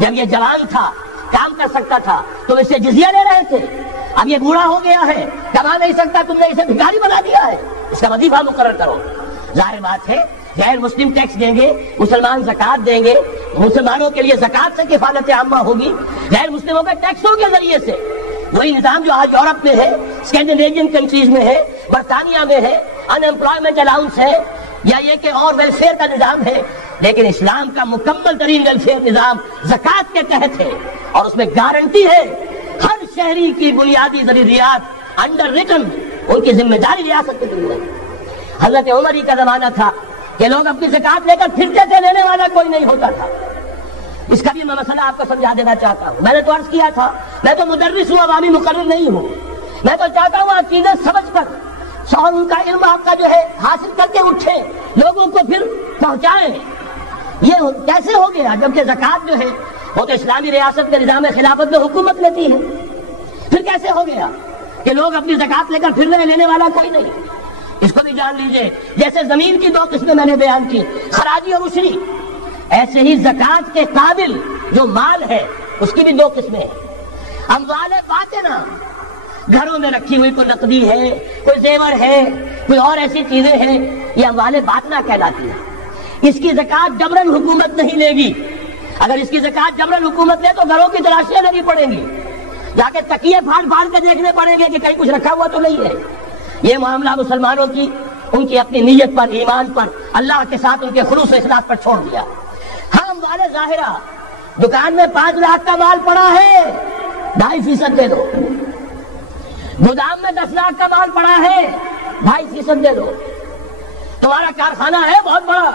جب یہ جوان تھا، کام کر سکتا تھا تو اس سے جزیہ لے رہے تھے، اب یہ بوڑھا ہو گیا ہے، کما نہیں سکتا، تم نے اسے بھکاری بنا دیا ہے، اس کا وظیفہ مقرر کرو۔ ظاہر بات ہے غیر مسلم ٹیکس دیں گے، مسلمان زکوٰۃ دیں گے، مسلمانوں کے لیے زکوٰۃ سے کفالت عامہ ہوگی، غیر مسلموں کے ٹیکسوں کے ذریعے سے۔ وہی نظام جو آج یورپ میں ہے، اسکینڈینیوین کنٹریز میں ہے، برطانیہ میں ہے، ان امپلائمنٹ الاؤنس ہے، یا یہ کہ اور ویلفیئر کا نظام ہے، لیکن اسلام کا مکمل ترین ویلفیئر نظام زکوٰۃ کے تحت ہے، اور اس میں گارنٹی ہے ہر شہری کی بنیادی ضروریات انڈر ریٹن، ان کی ذمہ داری ریاست کی ذمہ داری۔ حضرت عمر ہی کا زمانہ تھا کہ لوگ اپنی زکوٰۃ لے کر پھرتے تھے، لینے والا کوئی نہیں ہوتا تھا۔ اس کا بھی میں مسئلہ آپ کو سمجھا دینا چاہتا ہوں۔ میں نے تو عرض کیا تھا، میں تو مدرس ہوں، عوامی مقرر نہیں ہوں، میں تو چاہتا ہوں عقیدے سمجھ کر اور ان کا علم آپ کا جو ہے حاصل کر کے اٹھیں، لوگوں کو پھر پہنچائیں۔ یہ کیسے ہو گیا جبکہ زکوٰۃ جو ہے وہ تو اسلامی ریاست کے نظام خلافت میں حکومت لیتی ہے؟ پھر کیسے ہو گیا کہ لوگ اپنی زکوٰۃ لے کر پھر رہے، لینے والا کوئی نہیں؟ اس کو بھی جان لیجئے، جیسے زمین کی 2 قسمیں میں نے بیان کی، خراجی اور عشری، ایسے ہی زکوٰۃ کے قابل جو مال ہے اس کی بھی 2 قسمیں ہیں۔ اموال باطنہ، گھروں میں رکھی ہوئی کوئی نقدی ہے، کوئی زیور ہے، کوئی اور ایسی چیزیں ہیں، یہ اموال باطنہ کہلاتی ہے۔ اس کی زکوٰۃ جبراً حکومت نہیں لے گی۔ اگر اس کی زکوٰۃ جبراً حکومت لے تو گھروں کی تلاشیاں لینی پڑیں گی، جا کے تکیے پھاڑ پھاڑ کے دیکھنے پڑیں گے کہ کہیں کچھ رکھا ہوا تو نہیں ہے۔ یہ معاملہ مسلمانوں کی ان کی اپنی نیت پر، ایمان پر، اللہ کے ساتھ ان کے خلوص و اخلاص پر چھوڑ دیا۔ ہاں اموال ظاہرہ، دکان میں 5 لاکھ کا مال پڑا ہے، 2.5% دے دو۔ گودام میں 10 لاکھ کا مال پڑا ہے، 2.5% دے دو۔ تمہارا کارخانہ ہے بہت بڑا،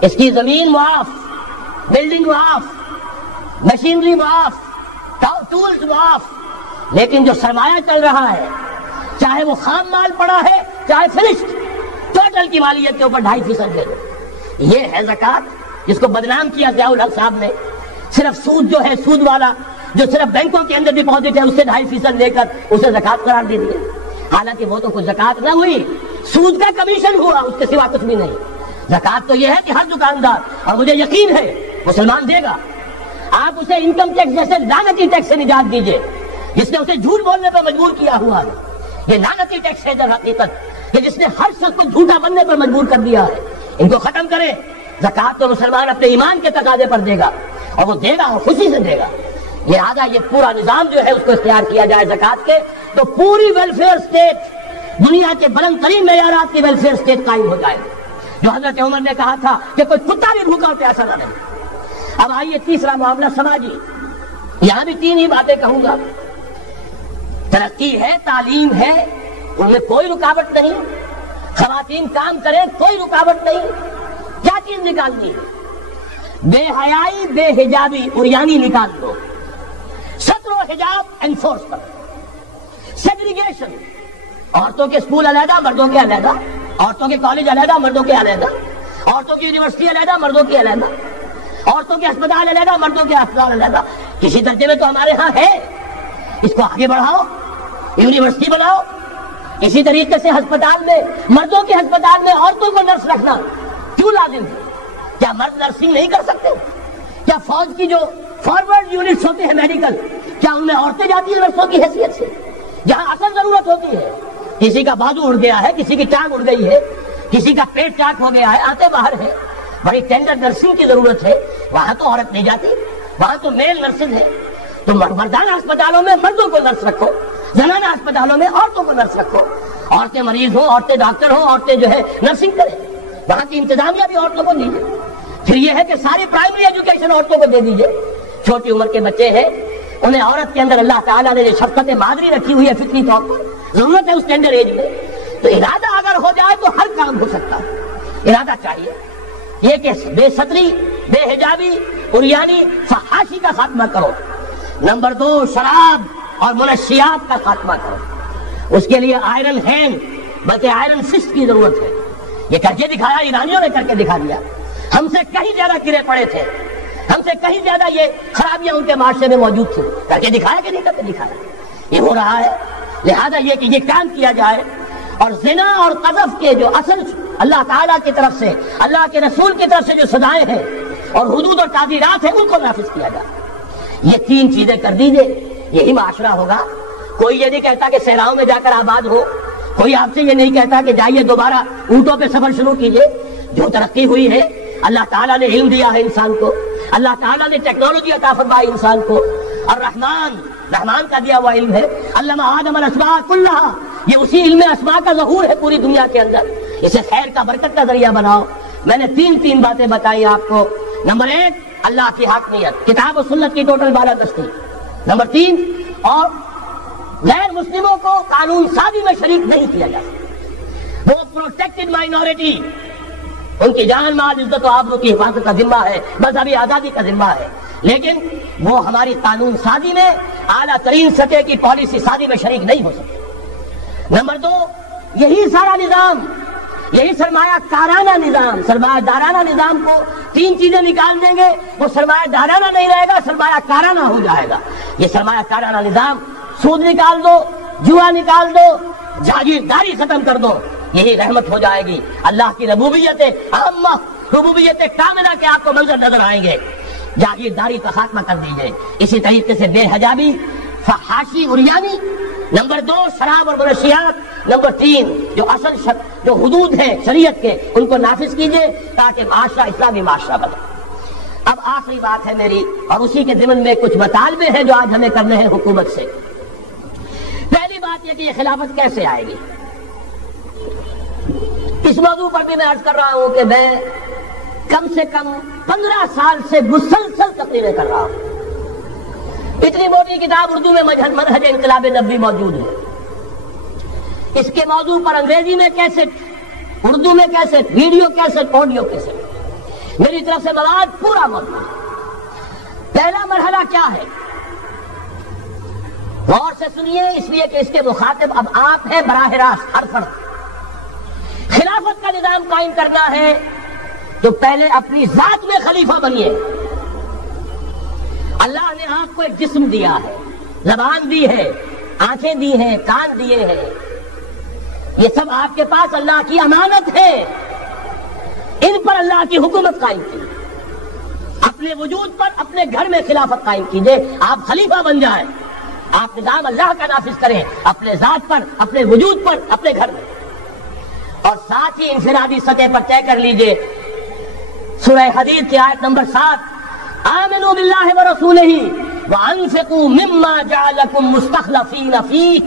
اس کی زمین معاف، بلڈنگ معاف، مشینری معاف، ٹولز معاف، لیکن جو سرمایہ چل رہا ہے چاہے وہ خام مال پڑا ہے چاہے فنشڈ، ٹوٹل کی مالیت کے اوپر 2.5% دے دو. یہ ہے زکوٰۃ جس کو بدنام کیا ضیاء الحق صاحب نے. صرف سود جو ہے، سود والا جو صرف بینکوں کے اندر ڈپازٹ ہے اس سے 2.5% لے کر اسے زکوٰۃ قرار دے دیا. حالانکہ وہ تو کچھ زکوٰۃ نہ ہوئی، سود کا کمیشن ہوا، اس کے سوا کچھ بھی نہیں. زکوٰۃ تو یہ ہے کہ ہر دکاندار، اور مجھے یقین ہے مسلمان دے گا، آپ اسے انکم ٹیکس جیسے لعنتی ٹیکس سے نجات دیجئے جس نے اسے جھوٹ بولنے پر مجبور کیا ہوا ہے. یہ لعنتی ٹیکس ہے در حقیقت کہ جس نے ہر شخص کو جھوٹا بننے پر مجبور کر دیا ہے. ان کو ختم کرے. زکوٰۃ تو مسلمان اپنے ایمان کے تقاضے پر دے گا، اور وہ دے گا اور خوشی سے دے گا. لہٰذا یہ پورا نظام جو ہے اس کو اختیار کیا جائے زکوٰۃ کے، تو پوری ویلفیئر اسٹیٹ، دنیا کے بلند ترین معیارات کی ویلفیئر اسٹیٹ قائم ہو جائے. جو حضرت عمر نے کہا تھا کہ کوئی کتا بھی بھوکا اور پیاسا نہ رہے. اب آئیے تیسرا معاملہ سماجی. یہاں بھی 3 ہی باتیں کہوں گا. ترقی ہے، تعلیم ہے، ان میں کوئی رکاوٹ نہیں. خواتین کام کریں، کوئی رکاوٹ نہیں. کیا چیز نکالنی ہے؟ بے حیائی، بے حجابی، عریانی نکال دو. ستر و حجاب انفورس کرو. سیگریگیشن، عورتوں کے اسکول علیحدہ، مردوں کے علیحدہ، عورتوں کے کالج علیحدہ، مردوں کے علیحدہ، عورتوں کی یونیورسٹی علیحدہ، مردوں کی علیحدہ، عورتوں کے اسپتال علیحدہ، مردوں کے اسپتال علیحدہ. کسی درجے میں تو ہمارے ہاں ہے. اس کو آگے بڑھاؤ، یونیورسٹی بناؤ. اسی طریقے سے ہسپتال میں، مردوں کے ہسپتال میں عورتوں کو نرس رکھنا کیوں لازم ہے؟ کیا مرد نرسنگ نہیں کر سکتے؟ کیا فوج کی جو فارورڈ یونٹس ہوتے ہیں میڈیکل، کیا ان میں عورتیں جاتی ہیں نرسوں کی حیثیت سے؟ جہاں اصل ضرورت ہوتی ہے، کسی کا بازو اڑ گیا ہے، کسی کی ٹانگ اڑ گئی ہے، کسی کا پیٹ چاک ہو گیا ہے، آتے باہر ہے، بڑی ٹینڈر نرسنگ کی ضرورت ہے، وہاں تو عورت نہیں جاتی، وہاں تو میل نرسز ہے. تو مردانہ اسپتالوں میں مردوں کو نرس رکھو، زنانہ اسپتالوں میں عورتوں کو نرس رکھو. عورتیں مریض ہوں، عورتیں ڈاکٹر ہوں، عورتیں جو ہے نرسنگ کریں. وہاں کی انتظامیہ بھی عورتوں کو دیجیے. پھر یہ ہے کہ ساری پرائمری ایجوکیشن عورتوں کو دے دیجیے. چھوٹی عمر کے بچے ہیں، انہیں عورت کے اندر اللہ تعالیٰ نے جو شفقت مادری رکھی ہوئی ہے فطری طور پر، ضرورت ہے اس ٹینڈر ایج میں. تو ارادہ اگر ہو جائے تو ہر کام ہو سکتا ہے. ارادہ چاہیے. یہ کہ بے ستری، بے حجابی، عریانی، فحاشی کا خاتمہ کرو. نمبر 2، شراب اور منشیات کا خاتمہ کرو. اس کے لیے آئرن ہینڈ بلکہ آئرن فسٹ کی ضرورت ہے. یہ کر کے دکھایا، ایرانیوں نے کر کے دکھا دیا. ہم سے کہیں زیادہ گرے پڑے تھے، ہم سے کہیں زیادہ یہ خرابیاں ان کے معاشرے میں موجود تھیں. کر کے دکھایا کہ نہیں کر کے دکھایا؟ یہ ہو رہا ہے. لہذا یہ کہ یہ کام کیا جائے، اور زنا اور قذف کے جو اصل اللہ تعالیٰ کی طرف سے، اللہ کے رسول کی طرف سے جو سزائیں ہیں اور حدود اور تعزیرات ہیں ان کو نافذ کیا جائے. یہ 3 چیزیں کر دیجئے، یہی معاشرہ ہوگا. کوئی یہ نہیں کہتا کہ صحراؤں میں جا کر آباد ہو، کوئی آپ سے یہ نہیں کہتا کہ جائیے دوبارہ اونٹوں پہ سفر شروع کیجئے. جو ترقی ہوئی ہے، اللہ تعالیٰ نے علم دیا ہے انسان کو، اللہ تعالیٰ نے ٹیکنالوجی عطا فرمائی انسان کو، اور رحمان کا دیا ہوا علم ہے. علم آدم الاسماء کلھا، یہ اسی علم اسماء کا ظہور ہے پوری دنیا کے اندر. اسے خیر کا، برکت کا ذریعہ بناؤ. میں نے 3 باتیں بتائی آپ کو. نمبر 1، اللہ کی حاکمیت، کتاب و سنت کی ٹوٹل بالادستی. نمبر 3، اور غیر مسلموں کو قانون سازی میں شریک نہیں کیا جاتا. وہ پروٹیکٹڈ مائنورٹی، ان کی جان مال عزت و آبرو کی حفاظت کا ذمہ ہے، مذہبی آزادی کا ذمہ ہے، لیکن وہ ہماری قانون سازی میں، اعلیٰ ترین سطح کی پالیسی سازی میں شریک نہیں ہو سکتے. نمبر 2، یہی سارا نظام، یہی سرمایہ کارانہ نظام، سرمایہ دارانہ نظام کو 3 چیزیں نکال دیں گے، وہ سرمایہ دارانہ نہیں رہے گا، سرمایہ کارانہ ہو جائے گا. یہ سرمایہ کارانہ نظام، سود نکال دو، جوا نکال دو، جاگیرداری ختم کر دو، یہی رحمت ہو جائے گی. اللہ کی ربوبیت عامہ، ربوبیت کاملہ کے آپ کو منظر نظر آئیں گے. جاگیرداری کا خاتمہ کر دیجئے. اسی طریقے سے بے حجابی، فحاشی، عریانی. نمبر 2، شراب اور منشیات. نمبر 3، جو اصل جو حدود ہیں شریعت کے، ان کو نافذ کیجئے تاکہ معاشرہ اسلامی معاشرہ بنے. اب آخری بات ہے میری، اور اسی کے ضمن میں کچھ مطالبے ہیں جو آج ہمیں کرنے ہیں حکومت سے. پہلی بات یہ کہ یہ خلافت کیسے آئے گی. اس موضوع پر بھی میں عرض کر رہا ہوں کہ میں کم سے کم 15 سال سے مسلسل تقریریں کر رہا ہوں. اتنی موٹی کتاب اردو میں منہج انقلاب نبوی موجود ہے. اس کے موضوع پر انگریزی میں کیسٹ، اردو میں cassette, video cassette, audio cassette, میری طرف سے مواد پورا موجود ہے. پہلا مرحلہ کیا ہے؟ غور سے سنیے، اس لیے کہ اس کے مخاطب اب آپ ہیں براہ راست ہر فرد۔ خلافت کا نظام قائم کرنا ہے تو پہلے اپنی ذات میں خلیفہ بنیے۔ اللہ نے آپ کو ایک جسم دیا ہے، زبان دی ہے، آنکھیں دی ہیں، کان دیے ہیں، یہ سب آپ کے پاس اللہ کی امانت ہے، ان پر اللہ کی حکومت قائم کی۔ اپنے وجود پر اپنے گھر میں خلافت قائم کیجئے، آپ خلیفہ بن جائیں، آپ نظام اللہ کا نافذ کریں اپنے ذات پر، اپنے وجود پر، اپنے گھر میں، اور ساتھ ہی انفرادی سطح پر طے کر لیجئے سورہ حدید کی آیت نمبر 7، آمنوا باللہ ورسولہ وانفقوا مما جعلکم مستخلفین فیہ،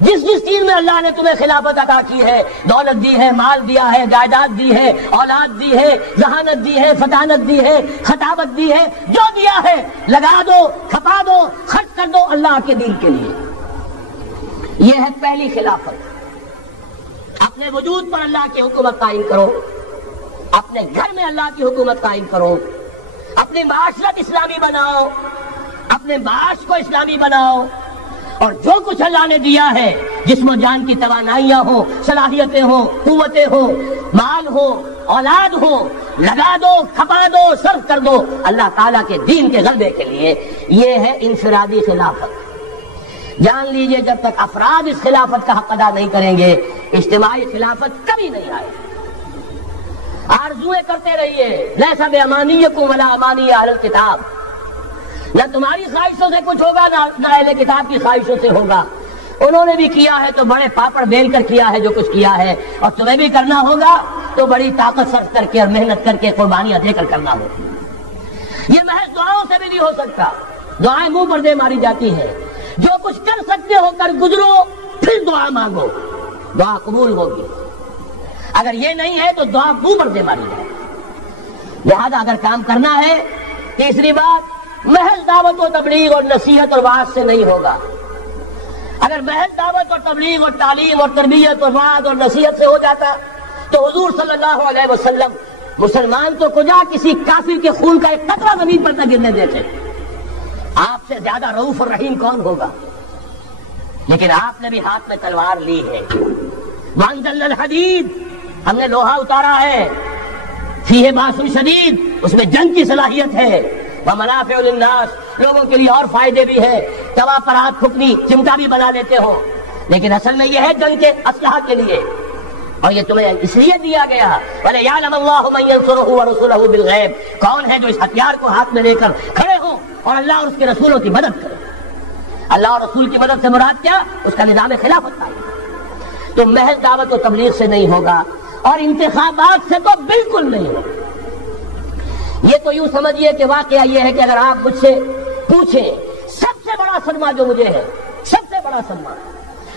جس چیز میں اللہ نے تمہیں خلافت عطا کی ہے، دولت دی ہے، مال دیا ہے، جائیداد دی ہے، اولاد دی ہے، ذہانت دی ہے، فطانت دی ہے، خطابت دی ہے، جو دیا ہے لگا دو، کھپا دو، خرچ کر دو اللہ کے دین کے لیے۔ یہ ہے پہلی خلافت۔ اپنے وجود پر اللہ کی حکومت قائم کرو، اپنے گھر میں اللہ کی حکومت قائم کرو، اپنی معاشرت اسلامی بناؤ، اپنے معاش کو اسلامی بناؤ، اور جو کچھ اللہ نے دیا ہے، جسم و جان کی توانائیاں ہوں، صلاحیتیں ہوں، قوتیں ہوں، مال ہو، اولاد ہو، لگا دو، کھپا دو، صرف کر دو اللہ تعالیٰ کے دین کے غلبے کے لیے۔ یہ ہے انفرادی خلافت۔ جان لیجئے جب تک افراد اس خلافت کا حق ادا نہیں کریں گے، اجتماعی خلافت کبھی نہیں آئے۔ آرزویں کرتے رہیے، لیس بامانیکم ولا امانی اہل الکتاب، نہ تمہاری خواہشوں سے کچھ ہوگا نہ اہل کتاب کی خواہشوں سے ہوگا۔ انہوں نے بھی کیا ہے تو بڑے پاپڑ بیل کر کیا ہے جو کچھ کیا ہے، اور تمہیں بھی کرنا ہوگا تو بڑی طاقت صرف کر کے اور محنت کر کے قربانیاں دے کر کرنا ہوگا۔ یہ محض دعاؤں سے بھی نہیں ہو سکتا، دعائیں منہ پر دے ماری جاتی ہیں۔ جو کچھ کر سکتے ہو کر گزرو، پھر دعا مانگو، دعا قبول ہوگی۔ اگر یہ نہیں ہے تو دعا منہ پر دے ماری جائے۔ لہذا اگر کام کرنا ہے، تیسری بات، محض دعوت و تبلیغ اور نصیحت اور وعظ سے نہیں ہوگا۔ اگر محض دعوت اور تبلیغ اور تعلیم اور تربیت اور وعظ اور نصیحت سے ہو جاتا تو حضور صلی اللہ علیہ وسلم مسلمان تو کجا کسی کافر کے خون کا ایک قطرہ زمین پر نہ گرنے دیتے۔ آپ سے زیادہ رؤوف اور رحیم کون ہوگا؟ لیکن آپ نے بھی ہاتھ میں تلوار لی ہے۔ وانزلنا الحدید، ہم نے لوہا اتارا ہے، فیہ باس شدید، اس میں جنگ کی صلاحیت ہے، ومنافع للناس، لوگوں کے لیے اور فائدے بھی ہیں، توا پر ہاتھ پھکنی چمٹا بھی بنا لیتے ہو، لیکن اصل میں یہ ہے جنگ کے اسلحہ کے لیے، اور یہ تمہیں اس لیے دیا گیا۔ وَلِيَعْلَمَ اللَّهُ مَن يَنصُرُهُ وَرُسُلَهُ بِالْغَيْبِ، کون ہے جو اس ہتھیار کو ہاتھ میں لے کر کھڑے ہوں اور اللہ اور اس کے رسولوں کی مدد کرے۔ اللہ اور رسول کی مدد سے مراد کیا؟ اس کا نظام خلافت کا ہے۔ تو محض دعوت و تبلیغ سے نہیں ہوگا، اور انتخابات سے تو بالکل نہیں ہوگا۔ یہ تو یوں سمجھیے کہ واقعہ یہ ہے کہ اگر آپ مجھ سے پوچھیں، سب سے بڑا صدمہ جو مجھے ہے، سب سے بڑا صدمہ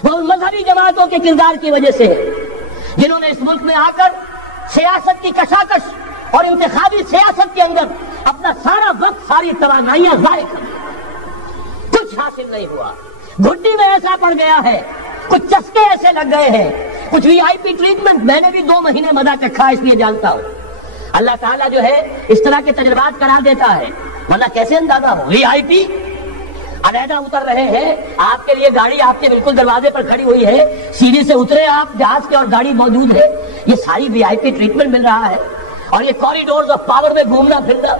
وہ ان مذہبی جماعتوں کے کردار کی وجہ سے ہے جنہوں نے اس ملک میں آ کر سیاست کی کشاکش اور انتخابی سیاست کے اندر اپنا سارا وقت، ساری توانائیاں ضائع کر دی، کچھ حاصل نہیں ہوا۔ گھٹی میں ایسا پڑ گیا ہے، کچھ چسکے ایسے لگ گئے ہیں، کچھ وی آئی پی ٹریٹمنٹ، میں نے بھی 2 مہینے مزہ چکھا اس لیے جانتا ہوں۔ اللہ تعالیٰ جو ہے اس طرح کے تجربات کرا دیتا ہے، ورنہ کیسے اندازہ ہو؟ وی آئی پی علیحدہ اتر رہے ہیں، آپ کے لیے گاڑی آپ کے بالکل دروازے پر کھڑی ہوئی ہے، سیڑھی سے اترے آپ جہاز کے اور گاڑی موجود ہے، یہ ساری وی آئی پی ٹریٹمنٹ مل رہا ہے، اور یہ کوریڈورز آف پاور میں گھومنا پھرنا،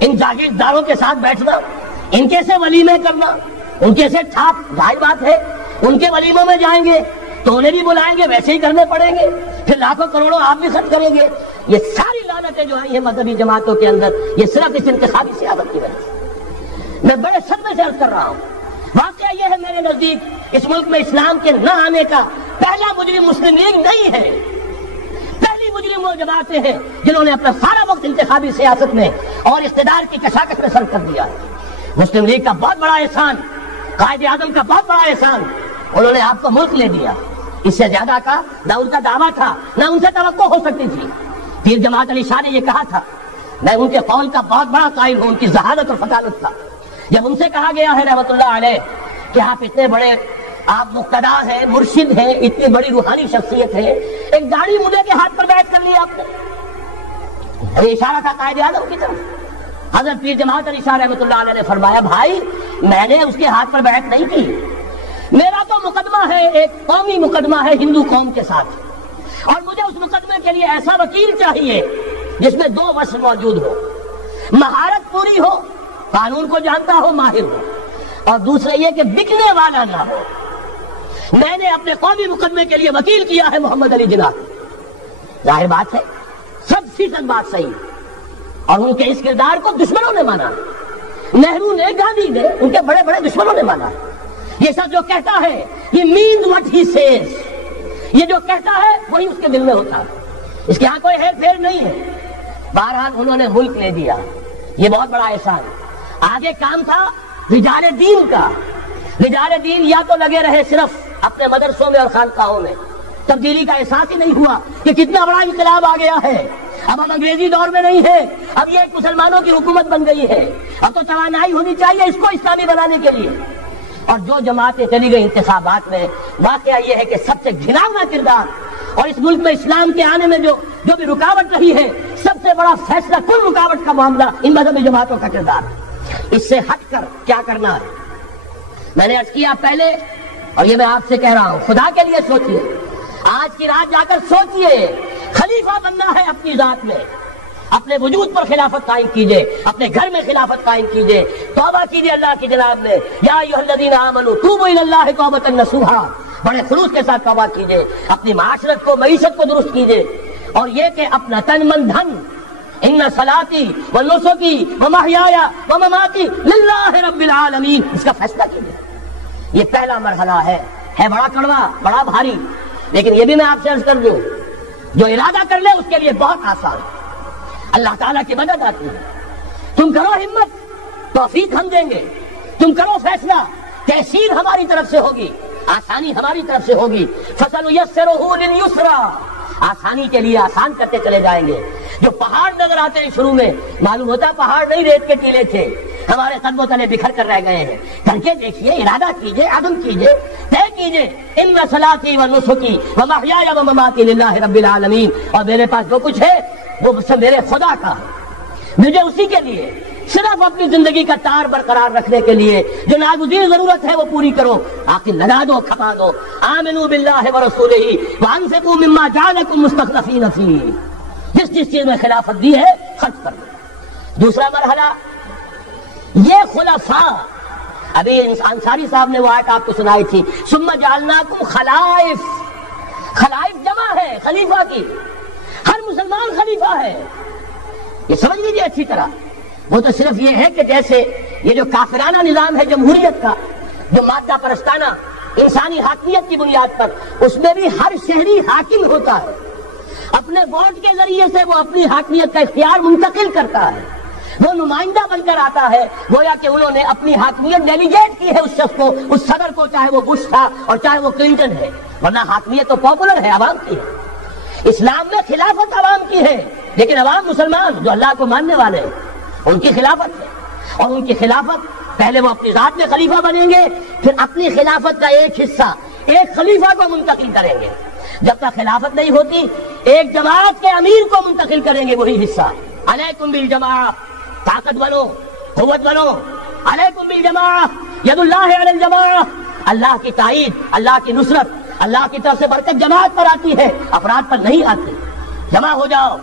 ان جاگیرداروں کے ساتھ بیٹھنا، ان کے سے ولیمے کرنا، ان کے سے ٹھاپ، ظاہر بات ہے ان کے ولیموں میں جائیں گے تو انہیں بھی بلائیں گے، ویسے ہی کرنے پڑیں گے، پھر لاکھوں کروڑوں آپ بھی خرچ کریں گے۔ یہ ساری لعنتیں جو آئی ہیں مذہبی جماعتوں کے اندر، یہ صرف اس انتخابی سیاست کی وجہ سے۔ میں بڑے صدمے سے عرض کر رہا ہوں، واقعہ یہ ہے میرے نزدیک اس ملک میں اسلام کے نہ آنے کا پہلا مجرم مسلم لیگ نہیں ہے، پہلی مجرم وہ جماعتیں ہیں جنہوں نے اپنا سارا وقت انتخابی سیاست میں اور اقتدار کی کشاکش میں صرف کر دیا ہے۔ مسلم لیگ کا بہت بڑا احسان، قائد اعظم کا بہت بڑا احسان، انہوں نے آپ کو ملک لے دیا، اس سے زیادہ کا نہ ان کا دعویٰ تھا نہ ان سے توقع ہو سکتی تھی۔ پیر جماعت علی شاہ نے یہ کہا تھا، میں ان کے قول کا بہت بڑا قائل ہوں، ان کی ذہانت اور فطانت تھا۔ جب ان سے کہا گیا ہے رحمت اللہ علیہ کہ آپ اتنے بڑے، آپ مقتدا ہیں، مرشد ہیں، اتنی بڑی روحانی شخصیت ہے، ایک داڑھی مدے کے ہاتھ پر بیٹھ کر لی آپ نے، یہ اشارہ تھا قائد اعظم کی طرف۔ حضرت پیر جماعت علی شاہ رحمۃ اللہ علیہ نے فرمایا بھائی میں نے اس کے ہاتھ پر بیعت نہیں کی، میرا تو مقدمہ ہے ایک قومی مقدمہ ہے ہندو قوم کے ساتھ، اور مجھے اس مقدمے کے لیے ایسا وکیل چاہیے جس میں دو وصف موجود ہو، مہارت پوری ہو، قانون کو جانتا ہو، ماہر ہو، اور دوسرا یہ کہ بکنے والا نہ ہو۔ میں نے اپنے قومی مقدمے کے لیے وکیل کیا ہے محمد علی جناح، ظاہر بات ہے 100% بات صحیح، اور ان کے اس کردار کو دشمنوں نے مانا، نہرو نے، گاندھی نے، ان کے بڑے بڑے دشمنوں نے مانا۔ یہ سب جو کہتا ہے یہ means what he says، یہ جو کہتا ہے وہی اس کے دل میں ہوتا ہے، اس کے ہاں کوئی ہیر پھیر نہیں ہے۔ بہرحال انہوں نے ملک لے دیا، یہ بہت بڑا احسان۔ آگے کام تھا رجال دین کا، رجال دین یا تو لگے رہے صرف اپنے مدرسوں میں اور خانقاہوں میں، تبدیلی کا احساس ہی نہیں ہوا کہ کتنا بڑا انقلاب آ گیا ہے، اب ہم انگریزی دور میں نہیں ہے، اب یہ ایک مسلمانوں کی حکومت بن گئی ہے، اب تو توانائی ہونی چاہیے اس کو اسلامی بنانے کے لیے۔ اور جو جماعتیں چلی گئی انتخابات میں، واقعہ یہ ہے کہ سب سے گھناؤنا کردار اور اس ملک میں اسلام کے آنے میں جو بھی رکاوٹ رہی ہے، سب سے بڑا فیصلہ کل رکاوٹ کا معاملہ ان مذہبی جماعتوں کا کردار۔ اس سے ہٹ کر کیا کرنا ہے میں نے عرض کیا پہلے، اور یہ میں آپ سے کہہ رہا ہوں، خدا کے لیے سوچئے، آج کی رات جا کر سوچئے، خلیفہ بننا ہے اپنی ذات میں، اپنے وجود پر خلافت قائم کیجئے، اپنے گھر میں خلافت قائم کیجئے، توبہ کیجئے اللہ کی جناب میں، یا ایھا الذین آمنوا توبوا الی اللہ توبۃ نصوحا، بڑے خلوص کے ساتھ توبہ کیجئے، اپنی معاشرت کو، معیشت کو درست کیجئے، اور یہ کہ اپنا تن من دھن، ان صلاتی و نسکی و محیای و مماتی للہ رب العالمین، اس کا فیصلہ کیجئے۔ یہ پہلا مرحلہ ہے بڑا کڑوا، بڑا بھاری، لیکن یہ بھی میں آپ سے عرض کر دوں، جو ارادہ کر لے اس کے لیے بہت آسان، اللہ تعالیٰ کی مدد آتی ہے۔ تم کرو ہمت، توفیق ہم دیں گے، تم کرو فیصلہ، تحصیل ہماری طرف سے ہوگی، آسانی ہماری طرف سے ہوگی، فَسَنُيَسِّرُهُ لِلْيُسْرَىٰ، آسانی کے لیے آسان کرتے چلے جائیں گے۔ جو پہاڑ نظر آتے ہیں شروع میں، معلوم ہوتا پہاڑ نہیں ریت کے ٹیلے تھے، ہمارے قدموں تلے بکھر کر رہ گئے ہیں، کر کے دیکھیے، ارادہ کیجئے، عزم کیجئے، طے کیجئے، ان صلاتی و نسکی و محیای و مماتی للہ رب العالمین، اور میرے پاس جو کچھ ہے وہ میرے خدا کا ہے، مجھے اسی کے لیے صرف اپنی زندگی کا تار برقرار رکھنے کے لیے جو ناگزیر ضرورت ہے وہ پوری کرو، آخر لگا دو، کھپا دو، آمنوا باللہ ورسولہ وانفقوا مما جعلکم مستخلفین فیہ، جس چیز میں خلافت دی ہے خرچ کر دو۔ دوسرا مرحلہ یہ خلفاء، ابھی انصاری صاحب نے وہ آیت آپ کو سنائی تھی، ثم جعلناکم خلائف، خلائف جمع ہے خلیفہ کی، ہر مسلمان خلیفہ ہے، یہ سمجھ لیجیے اچھی طرح۔ وہ تو صرف یہ ہے کہ جیسے یہ جو کافرانہ نظام ہے جمہوریت کا، جو مادہ پرستانہ انسانی حاکمیت کی بنیاد پر، اس میں بھی ہر شہری حاکم ہوتا ہے، اپنے ووٹ کے ذریعے سے وہ اپنی حاکمیت کا اختیار منتقل کرتا ہے، وہ نمائندہ بن کر آتا ہے، گویا کہ انہوں نے اپنی حاکمیت ڈیلیگیٹ کی ہے اس شخص کو، اس صدر کو، چاہے وہ بش تھا اور چاہے وہ کلنٹن ہے، ورنہ حاکمیت تو پاپولر ہے، عوام کی ہے۔ اسلام میں خلافت عوام کی ہے، لیکن عوام مسلمان جو اللہ کو ماننے والے ہیں ان کی خلافت ہے، اور ان کی خلافت پہلے وہ اپنی ذات میں خلیفہ بنیں گے، پھر اپنی خلافت کا ایک حصہ ایک خلیفہ کو منتقل کریں گے، جب تک خلافت نہیں ہوتی ایک جماعت کے امیر کو منتقل کریں گے وہی حصہ۔ علیکم بالجماعہ، طاقت بنو، قوت بنو، علیکم بالجماعہ، ید اللہ علی الجماعہ، اللہ کی تائید، اللہ کی نصرت، اللہ کی طرف سے برکت جماعت پر آتی ہے، افراد پر نہیں آتی۔ جمع ہو جاؤ۔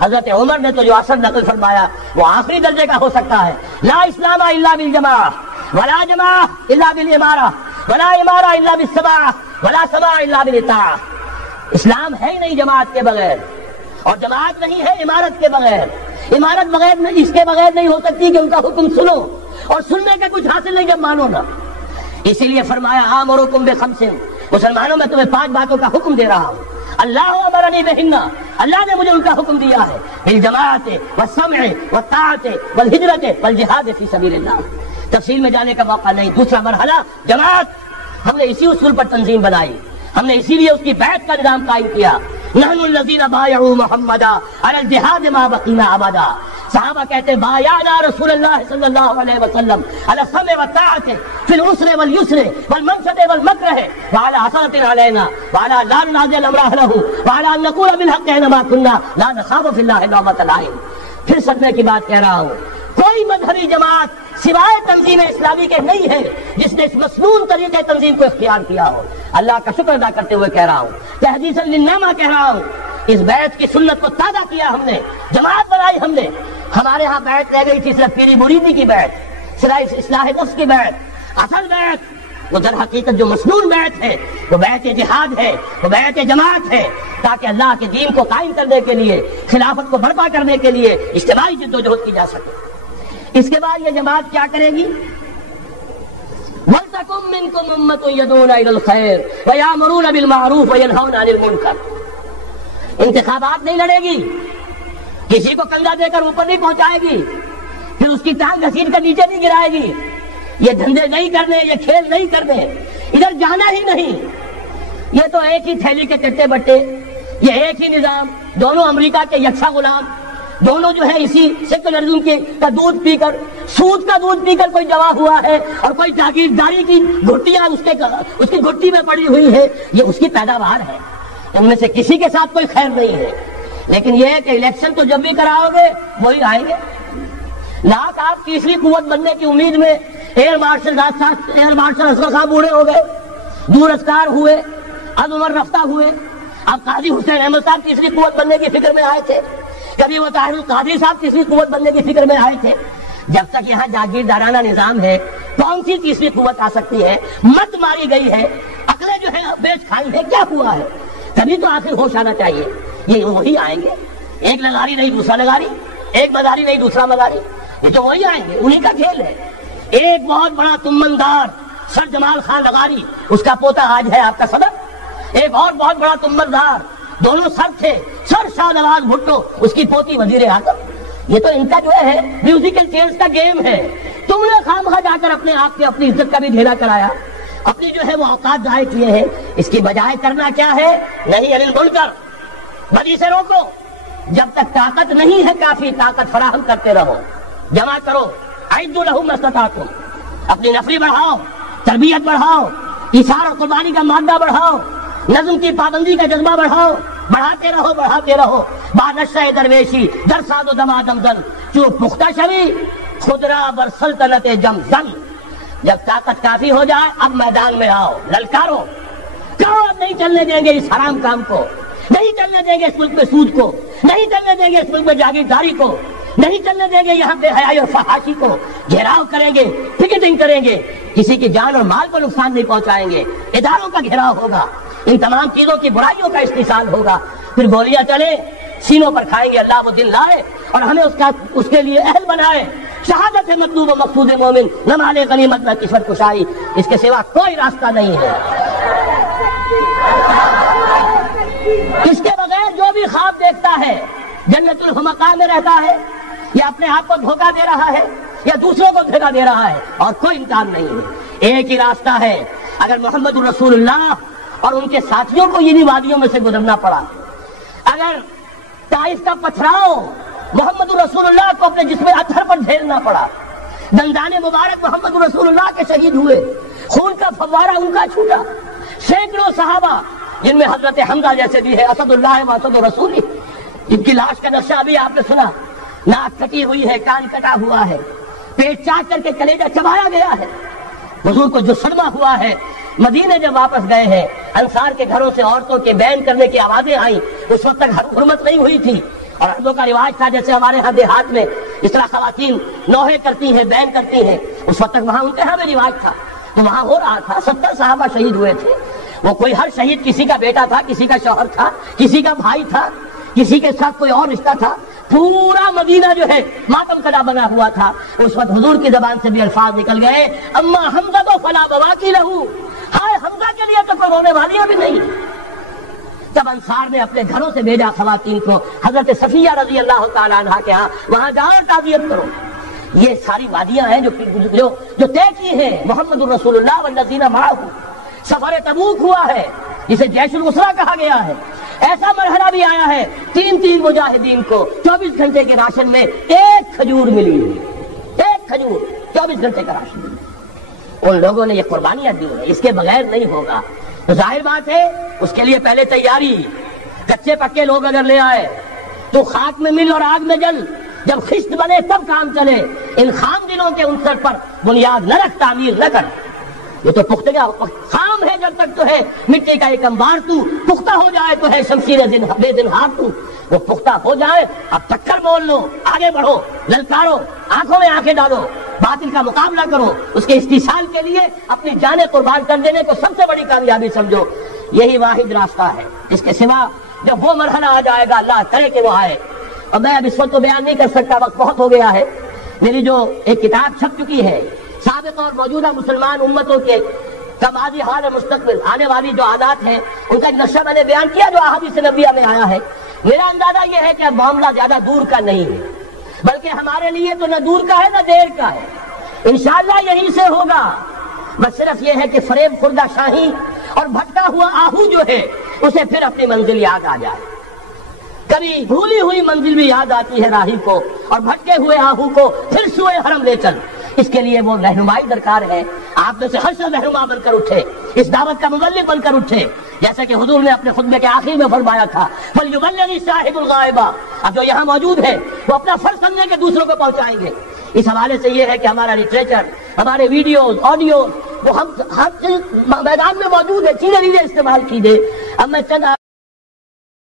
حضرت عمر نے تو جو اثر نقل فرمایا وہ آخری درجے کا ہو سکتا ہے، لا اسلام الا بالجماعہ، ولا جماعہ الا بالامارہ، ولا امارہ الا بالسماع، ولا سماع الا بالاطاعہ۔ اسلام ہے ہی نہیں جماعت کے بغیر، اور جماعت نہیں ہے امارت کے بغیر، امارت بغیر اس کے بغیر نہیں ہو سکتی کہ ان کا حکم سنو، اور سننے کے کچھ حاصل نہیں جب مانو نا۔ اسی لیے فرمایا آمرکم بخمس، مسلمانوں میں تمہیں 5 باتوں کا حکم دے رہا ہوں، اللہ امرنی بہن، اللہ نے مجھے ان کا حکم دیا ہے، بالجماعت والسمع والطاعت والہجرت والجہاد فی سبیل اللہ۔ تفصیل میں جانے کا موقع نہیں۔ دوسرا مرحلہ جماعت، ہم نے اسی اصول پر تنظیم بنائی، ہم نے اسی لیے اس کی بیعت کا نظام قائم کیا، نحن الذین بایعوا محمدا علی الجہاد ما بقینا ابدا۔ صحابہ کہتے ہیں بایعنا رسول اللہ صلی اللہ علیہ وسلم علی السمع والطاعت فی العسر والیسر والمنشط والمکرہ وعلی حسرۃ علینا وعلی لا ننازع الامر اہلہ وعلی ان نقول بالحق اینما کنا لا نخاف فی اللہ لومۃ لائم۔ پھر صدمے کی بات کہہ رہا ہوں، کوئی مذہبی جماعت سوائے تنظیم اسلامی کے نہیں ہے جس نے اس مسنون طریقے تنظیم کو اختیار کیا ہو۔ اللہ کا شکر ادا کرتے ہوئے کہہ رہا ہوں، تحدیثاً للنامہ کہہ رہا ہوں، اس بیعت کی سنت کو تازہ کیا ہم نے، جماعت بنائی ہم نے۔ ہمارے ہاں بیعت رہ گئی تھی صرف پیری مریدی کی بیعت، صرف اصلاح نفس کی بیعت۔ اصل بیعت وہ در حقیقت جو مسنون بیعت ہے وہ بیعت جہاد ہے، وہ بیعت جماعت ہے، تاکہ اللہ کے دین کو قائم کرنے کے لیے، خلافت کو برپا کرنے کے لیے اجتماعی جدوجہد کی جا سکے۔ اس کے بعد یہ جماعت کیا کرے گی؟ وَلْتَكُن مِّنكُمْ أُمَّةٌ يَدْعُونَ إِلَى الْخَيْرِ وَيَأْمُرُونَ بِالْمَعْرُوفِ وَيَنْهَوْنَ عَنِ الْمُنكَرِ۔ انتخابات نہیں لڑے گی، کسی کو کندھا دے کر اوپر نہیں پہنچائے گی، پھر اس کی ٹانگ گھسیٹ کر نیچے نہیں گرائے گی۔ یہ دھندے نہیں کرنے، یہ کھیل نہیں کرنے، ادھر جانا ہی نہیں۔ یہ تو ایک ہی تھیلی کے چٹے بٹے، یہ ایک ہی نظام، دونوں امریکہ کے یکساں غلام، دونوں جو ہے اسی سیکولرزم کا دودھ پی کر، سود کا دودھ پی کر کوئی جوا ہوا ہے، اور کوئی جاگیرداری کی گھٹیاں اس کی گھٹی میں پڑی ہوئی ہے، یہ اس کی پیداوار ہے۔ ان میں سے کسی کے ساتھ کوئی خیر نہیں ہے، لیکن یہ ہے کہ الیکشن تو جب بھی کراؤ گے وہی آئیں گے۔ لاکھ آپ تیسری قوت بننے کی امید میں ایئر مارشل اصغر صاحب بوڑھے ہو گئے، دور ازکار ہوئے، از عمر رفتہ ہوئے۔ اب قاضی حسین احمد صاحب تیسری قوت بننے کی فکر میں آئے تھے، کبھی وہ طاہر القادری صاحب تیسری قوت بننے کی فکر میں آئے تھے۔ جب تک یہاں جاگیردارانہ نظام ہے کون سی تیسری قوت آ سکتی ہے؟ مت ماری گئی ہے، عقلیں جو ہے بیچ کھائی ہے، کیا ہوا ہے؟ تبھی تو آخر ہوش آنا چاہیے۔ یہ وہی آئیں گے، ایک لگاری نہیں دوسرا لگاری، ایک مداری نہیں دوسرا مداری، یہ تو وہی آئیں گے، انہی کا کھیل ہے۔ ایک بہت بڑا تمندار سر جمال خان لغاری، اس کا پوتا آج ہے آپ کا صدر۔ ایک اور بہت بڑا تمندار، دونوں سر تھے، سر شاہ نواز بھٹو، اس کی پوتی وزیر اعظم۔ یہ تو ان کا جو ہے میوزیکل چیئرز کا گیم ہے۔ تم نے خامخواہ جا کر اپنے آپ کے اپنی عزت کا بھی ڈھیلا کرایا، اپنی جو ہے وہ اوقات ضائع کیے ہیں۔ اس کی بجائے کرنا کیا ہے؟ نہیں علی المنکر، بدی سے روکو۔ جب تک طاقت نہیں ہے کافی، طاقت فراہم کرتے رہو، جمع کرو۔ اعدوا لهم ما استطعتم، اپنی نفری بڑھاؤ، تربیت بڑھاؤ، ایثار اور قربانی کا مادہ بڑھاؤ، نظم کی پابندی کا جذبہ بڑھاؤ، بڑھاتے رہو بڑھاتے رہو۔ بانشہ درویشی در ساد و دما دمزن چو پختہ شوی خدرا بر سلطنت جمزن۔ جب طاقت کافی ہو جائے اب میدان میں آؤ، للکارو، کہو اب نہیں چلنے دیں گے اس حرام کام کو، نہیں چلنے دیں گے اس ملک میں سود کو، نہیں چلنے دیں گے اس ملک میں جاگیرداری کو، نہیں چلنے دیں گے یہاں بے حیائی اور فحاشی کو۔ گھیراؤ کریں گے، پکیٹنگ کریں گے، کسی کی جان اور مال کو نقصان نہیں پہنچائیں گے، اداروں کا گھیراؤ ہوگا، ان تمام چیزوں کی برائیوں کا استحصال ہوگا۔ پھر گولیاں چلے، سینوں پر کھائیں گے، اللہ وہ دن لائے اور ہمیں اس کے لیے اہل بنائے۔ شہادت ہے مطلوب و مقصود مومن، نہ مال غنیمت نہ کسوت کشائی، اس کے سوا کوئی راستہ نہیں ہے۔ اس کے بغیر جو بھی خواب دیکھتا ہے جنت الحمقاء میں رہتا ہے، یا اپنے آپ کو دھوکہ دے رہا ہے، یا دوسروں کو دھوکہ دے رہا ہے، اور کوئی امکان نہیں ہے۔ ایک ہی راستہ ہے۔ اگر محمد الرسول اللہ اور ان کے ساتھیوں کو انہی وادیوں میں سے گزرنا پڑا، اگر طائف کا پتھراؤ محمد الرسول اللہ کو اپنے جسم اطہر پر جھیلنا پڑا، دندان مبارک محمد الرسول اللہ کے شہید ہوئے، خون کا فوارہ ان کا چھوٹا، سینکڑوں صحابہ جن میں حضرت حمزہ جیسے بھی ہے، اسد اللہ و اسد رسول، جن کی لاش کا نقشہ ابھی آپ نے سنا، ناک کٹی ہوئی ہے، کان کٹا ہوا ہے، پیٹ چاٹ کر کے کلیجہ چبایا گیا ہے۔ حضور کو جو صدمہ ہوا ہے، مدینے جب واپس گئے ہیں، انصار کے گھروں سے عورتوں کے بین کرنے کی آوازیں آئیں، اس وقت تک حرمت نہیں ہوئی تھی، اور عربوں کا رواج تھا جیسے ہمارے ہاں دیہات میں اس طرح خواتین نوحے کرتی ہیں، بین کرتی ہیں، اس وقت تک وہاں ان کے ہاں بھی رواج تھا، تو وہاں ہو رہا تھا۔ 70 صحابہ شہید ہوئے تھے۔ وہ کوئی ہر شہید کسی کا بیٹا تھا، کسی کا شوہر تھا، کسی کا بھائی تھا، کسی کے ساتھ کوئی اور رشتہ تھا، پورا مدینہ جو ہے ماتم کدا بنا ہوا تھا۔ اس وقت حضور کی زبان سے بھی الفاظ نکل گئے، اما حمزہ تو فلا بواکی لہو، ہائے حمزہ کے لیے تو کوئی رونے والیاں بھی نہیں۔ جب انصار نے اپنے گھروں سے بھیجا خواتین کو، حضرت صفیہ رضی اللہ تعالیٰ عنہ کے ہاں، وہاں جاؤ تعزیت کرو۔ یہ ساری وادیاں ہیں جو طے کی ہیں محمد الرسول اللہ والذین معہ۔ سفر تبوک ہوا ہے جسے جیش الاسرا کہا گیا ہے۔ ایسا مرحلہ بھی آیا ہے 3 مجاہدین کو 24 گھنٹے کے راشن میں ایک کھجور ملی، ایک کھجور 24 گھنٹے کا راشن ملی۔ ان لوگوں نے یہ قربانیاں دی ہیں، اس کے بغیر نہیں ہوگا۔ تو ظاہر بات ہے اس کے لیے پہلے تیاری، کچے پکے لوگ اگر لے آئے تو خاک میں مل اور آگ میں جل، جب خشت بنے تب کام چلے، ان خام دلوں کے عنصر پر بنیاد نہ رکھ، تعمیر نہ کر۔ یہ تو پختگی خام ہے جب تک تو ہے مٹی کا ایک انبار، تو پختہ ہو جائے تو ہے شمشیر بے زنہار تو۔ وہ پختہ ہو جائے، اب ٹکر مول لو، آگے بڑھو، للکارو، آنکھوں میں آنکھیں ڈالو، باطل کا مقابلہ کرو، اس کے استحصال کے لیے اپنی جانیں قربان کر دینے کو سب سے بڑی کامیابی سمجھو۔ یہی واحد راستہ ہے، اس کے سوا جب وہ مرحلہ آ جائے گا، اللہ کرے کہ وہ آئے، اور میں اب اس وقت تو بیان نہیں کر سکتا، وقت بہت ہو گیا ہے۔ میری جو ایک کتاب چھپ چکی ہے سابق اور موجودہ مسلمان امتوں کے کا ماضی حال مستقبل، آنے والی جو حالات ہیں ان کا ایک نقشہ میں نے بیان کیا جو احادیث نبویہ میں آیا ہے۔ میرا اندازہ یہ ہے کہ اب معاملہ زیادہ دور کا نہیں ہے، بلکہ ہمارے لیے تو نہ دور کا ہے نہ دیر کا ہے، انشاءاللہ یہیں سے ہوگا۔ بس صرف یہ ہے کہ فریب خوردہ شاہی اور بھٹکا ہوا آہو جو ہے اسے پھر اپنی منزل یاد آ جائے۔ کبھی بھولی ہوئی منزل بھی یاد آتی ہے راہی کو، اور بھٹکے ہوئے آہو کو پھر سوئے حرم لے چل۔ اس کے لیے وہ رہنمائی درکار ہے، آپ میں سے ہر شخص رہنما بن کر اٹھے، اس دعوت کا مبلغ بن کر اٹھے، جیسا کہ حضور نے اپنے خطبے کے آخر میں فرمایا تھا فَلْيُبَلِّغِ الشَّاهِدُ الْغَائِبَ۔ اب جو یہاں موجود ہے وہ اپنا فرض سمجھیں کہ دوسروں کو پہنچائیں گے۔ اس حوالے سے یہ ہے کہ ہمارا لٹریچر، ہمارے ویڈیوز، آڈیوز وہ ہم ہر میدان میں موجود ہے، چیزیں استعمال کیجیے۔ اب میں چند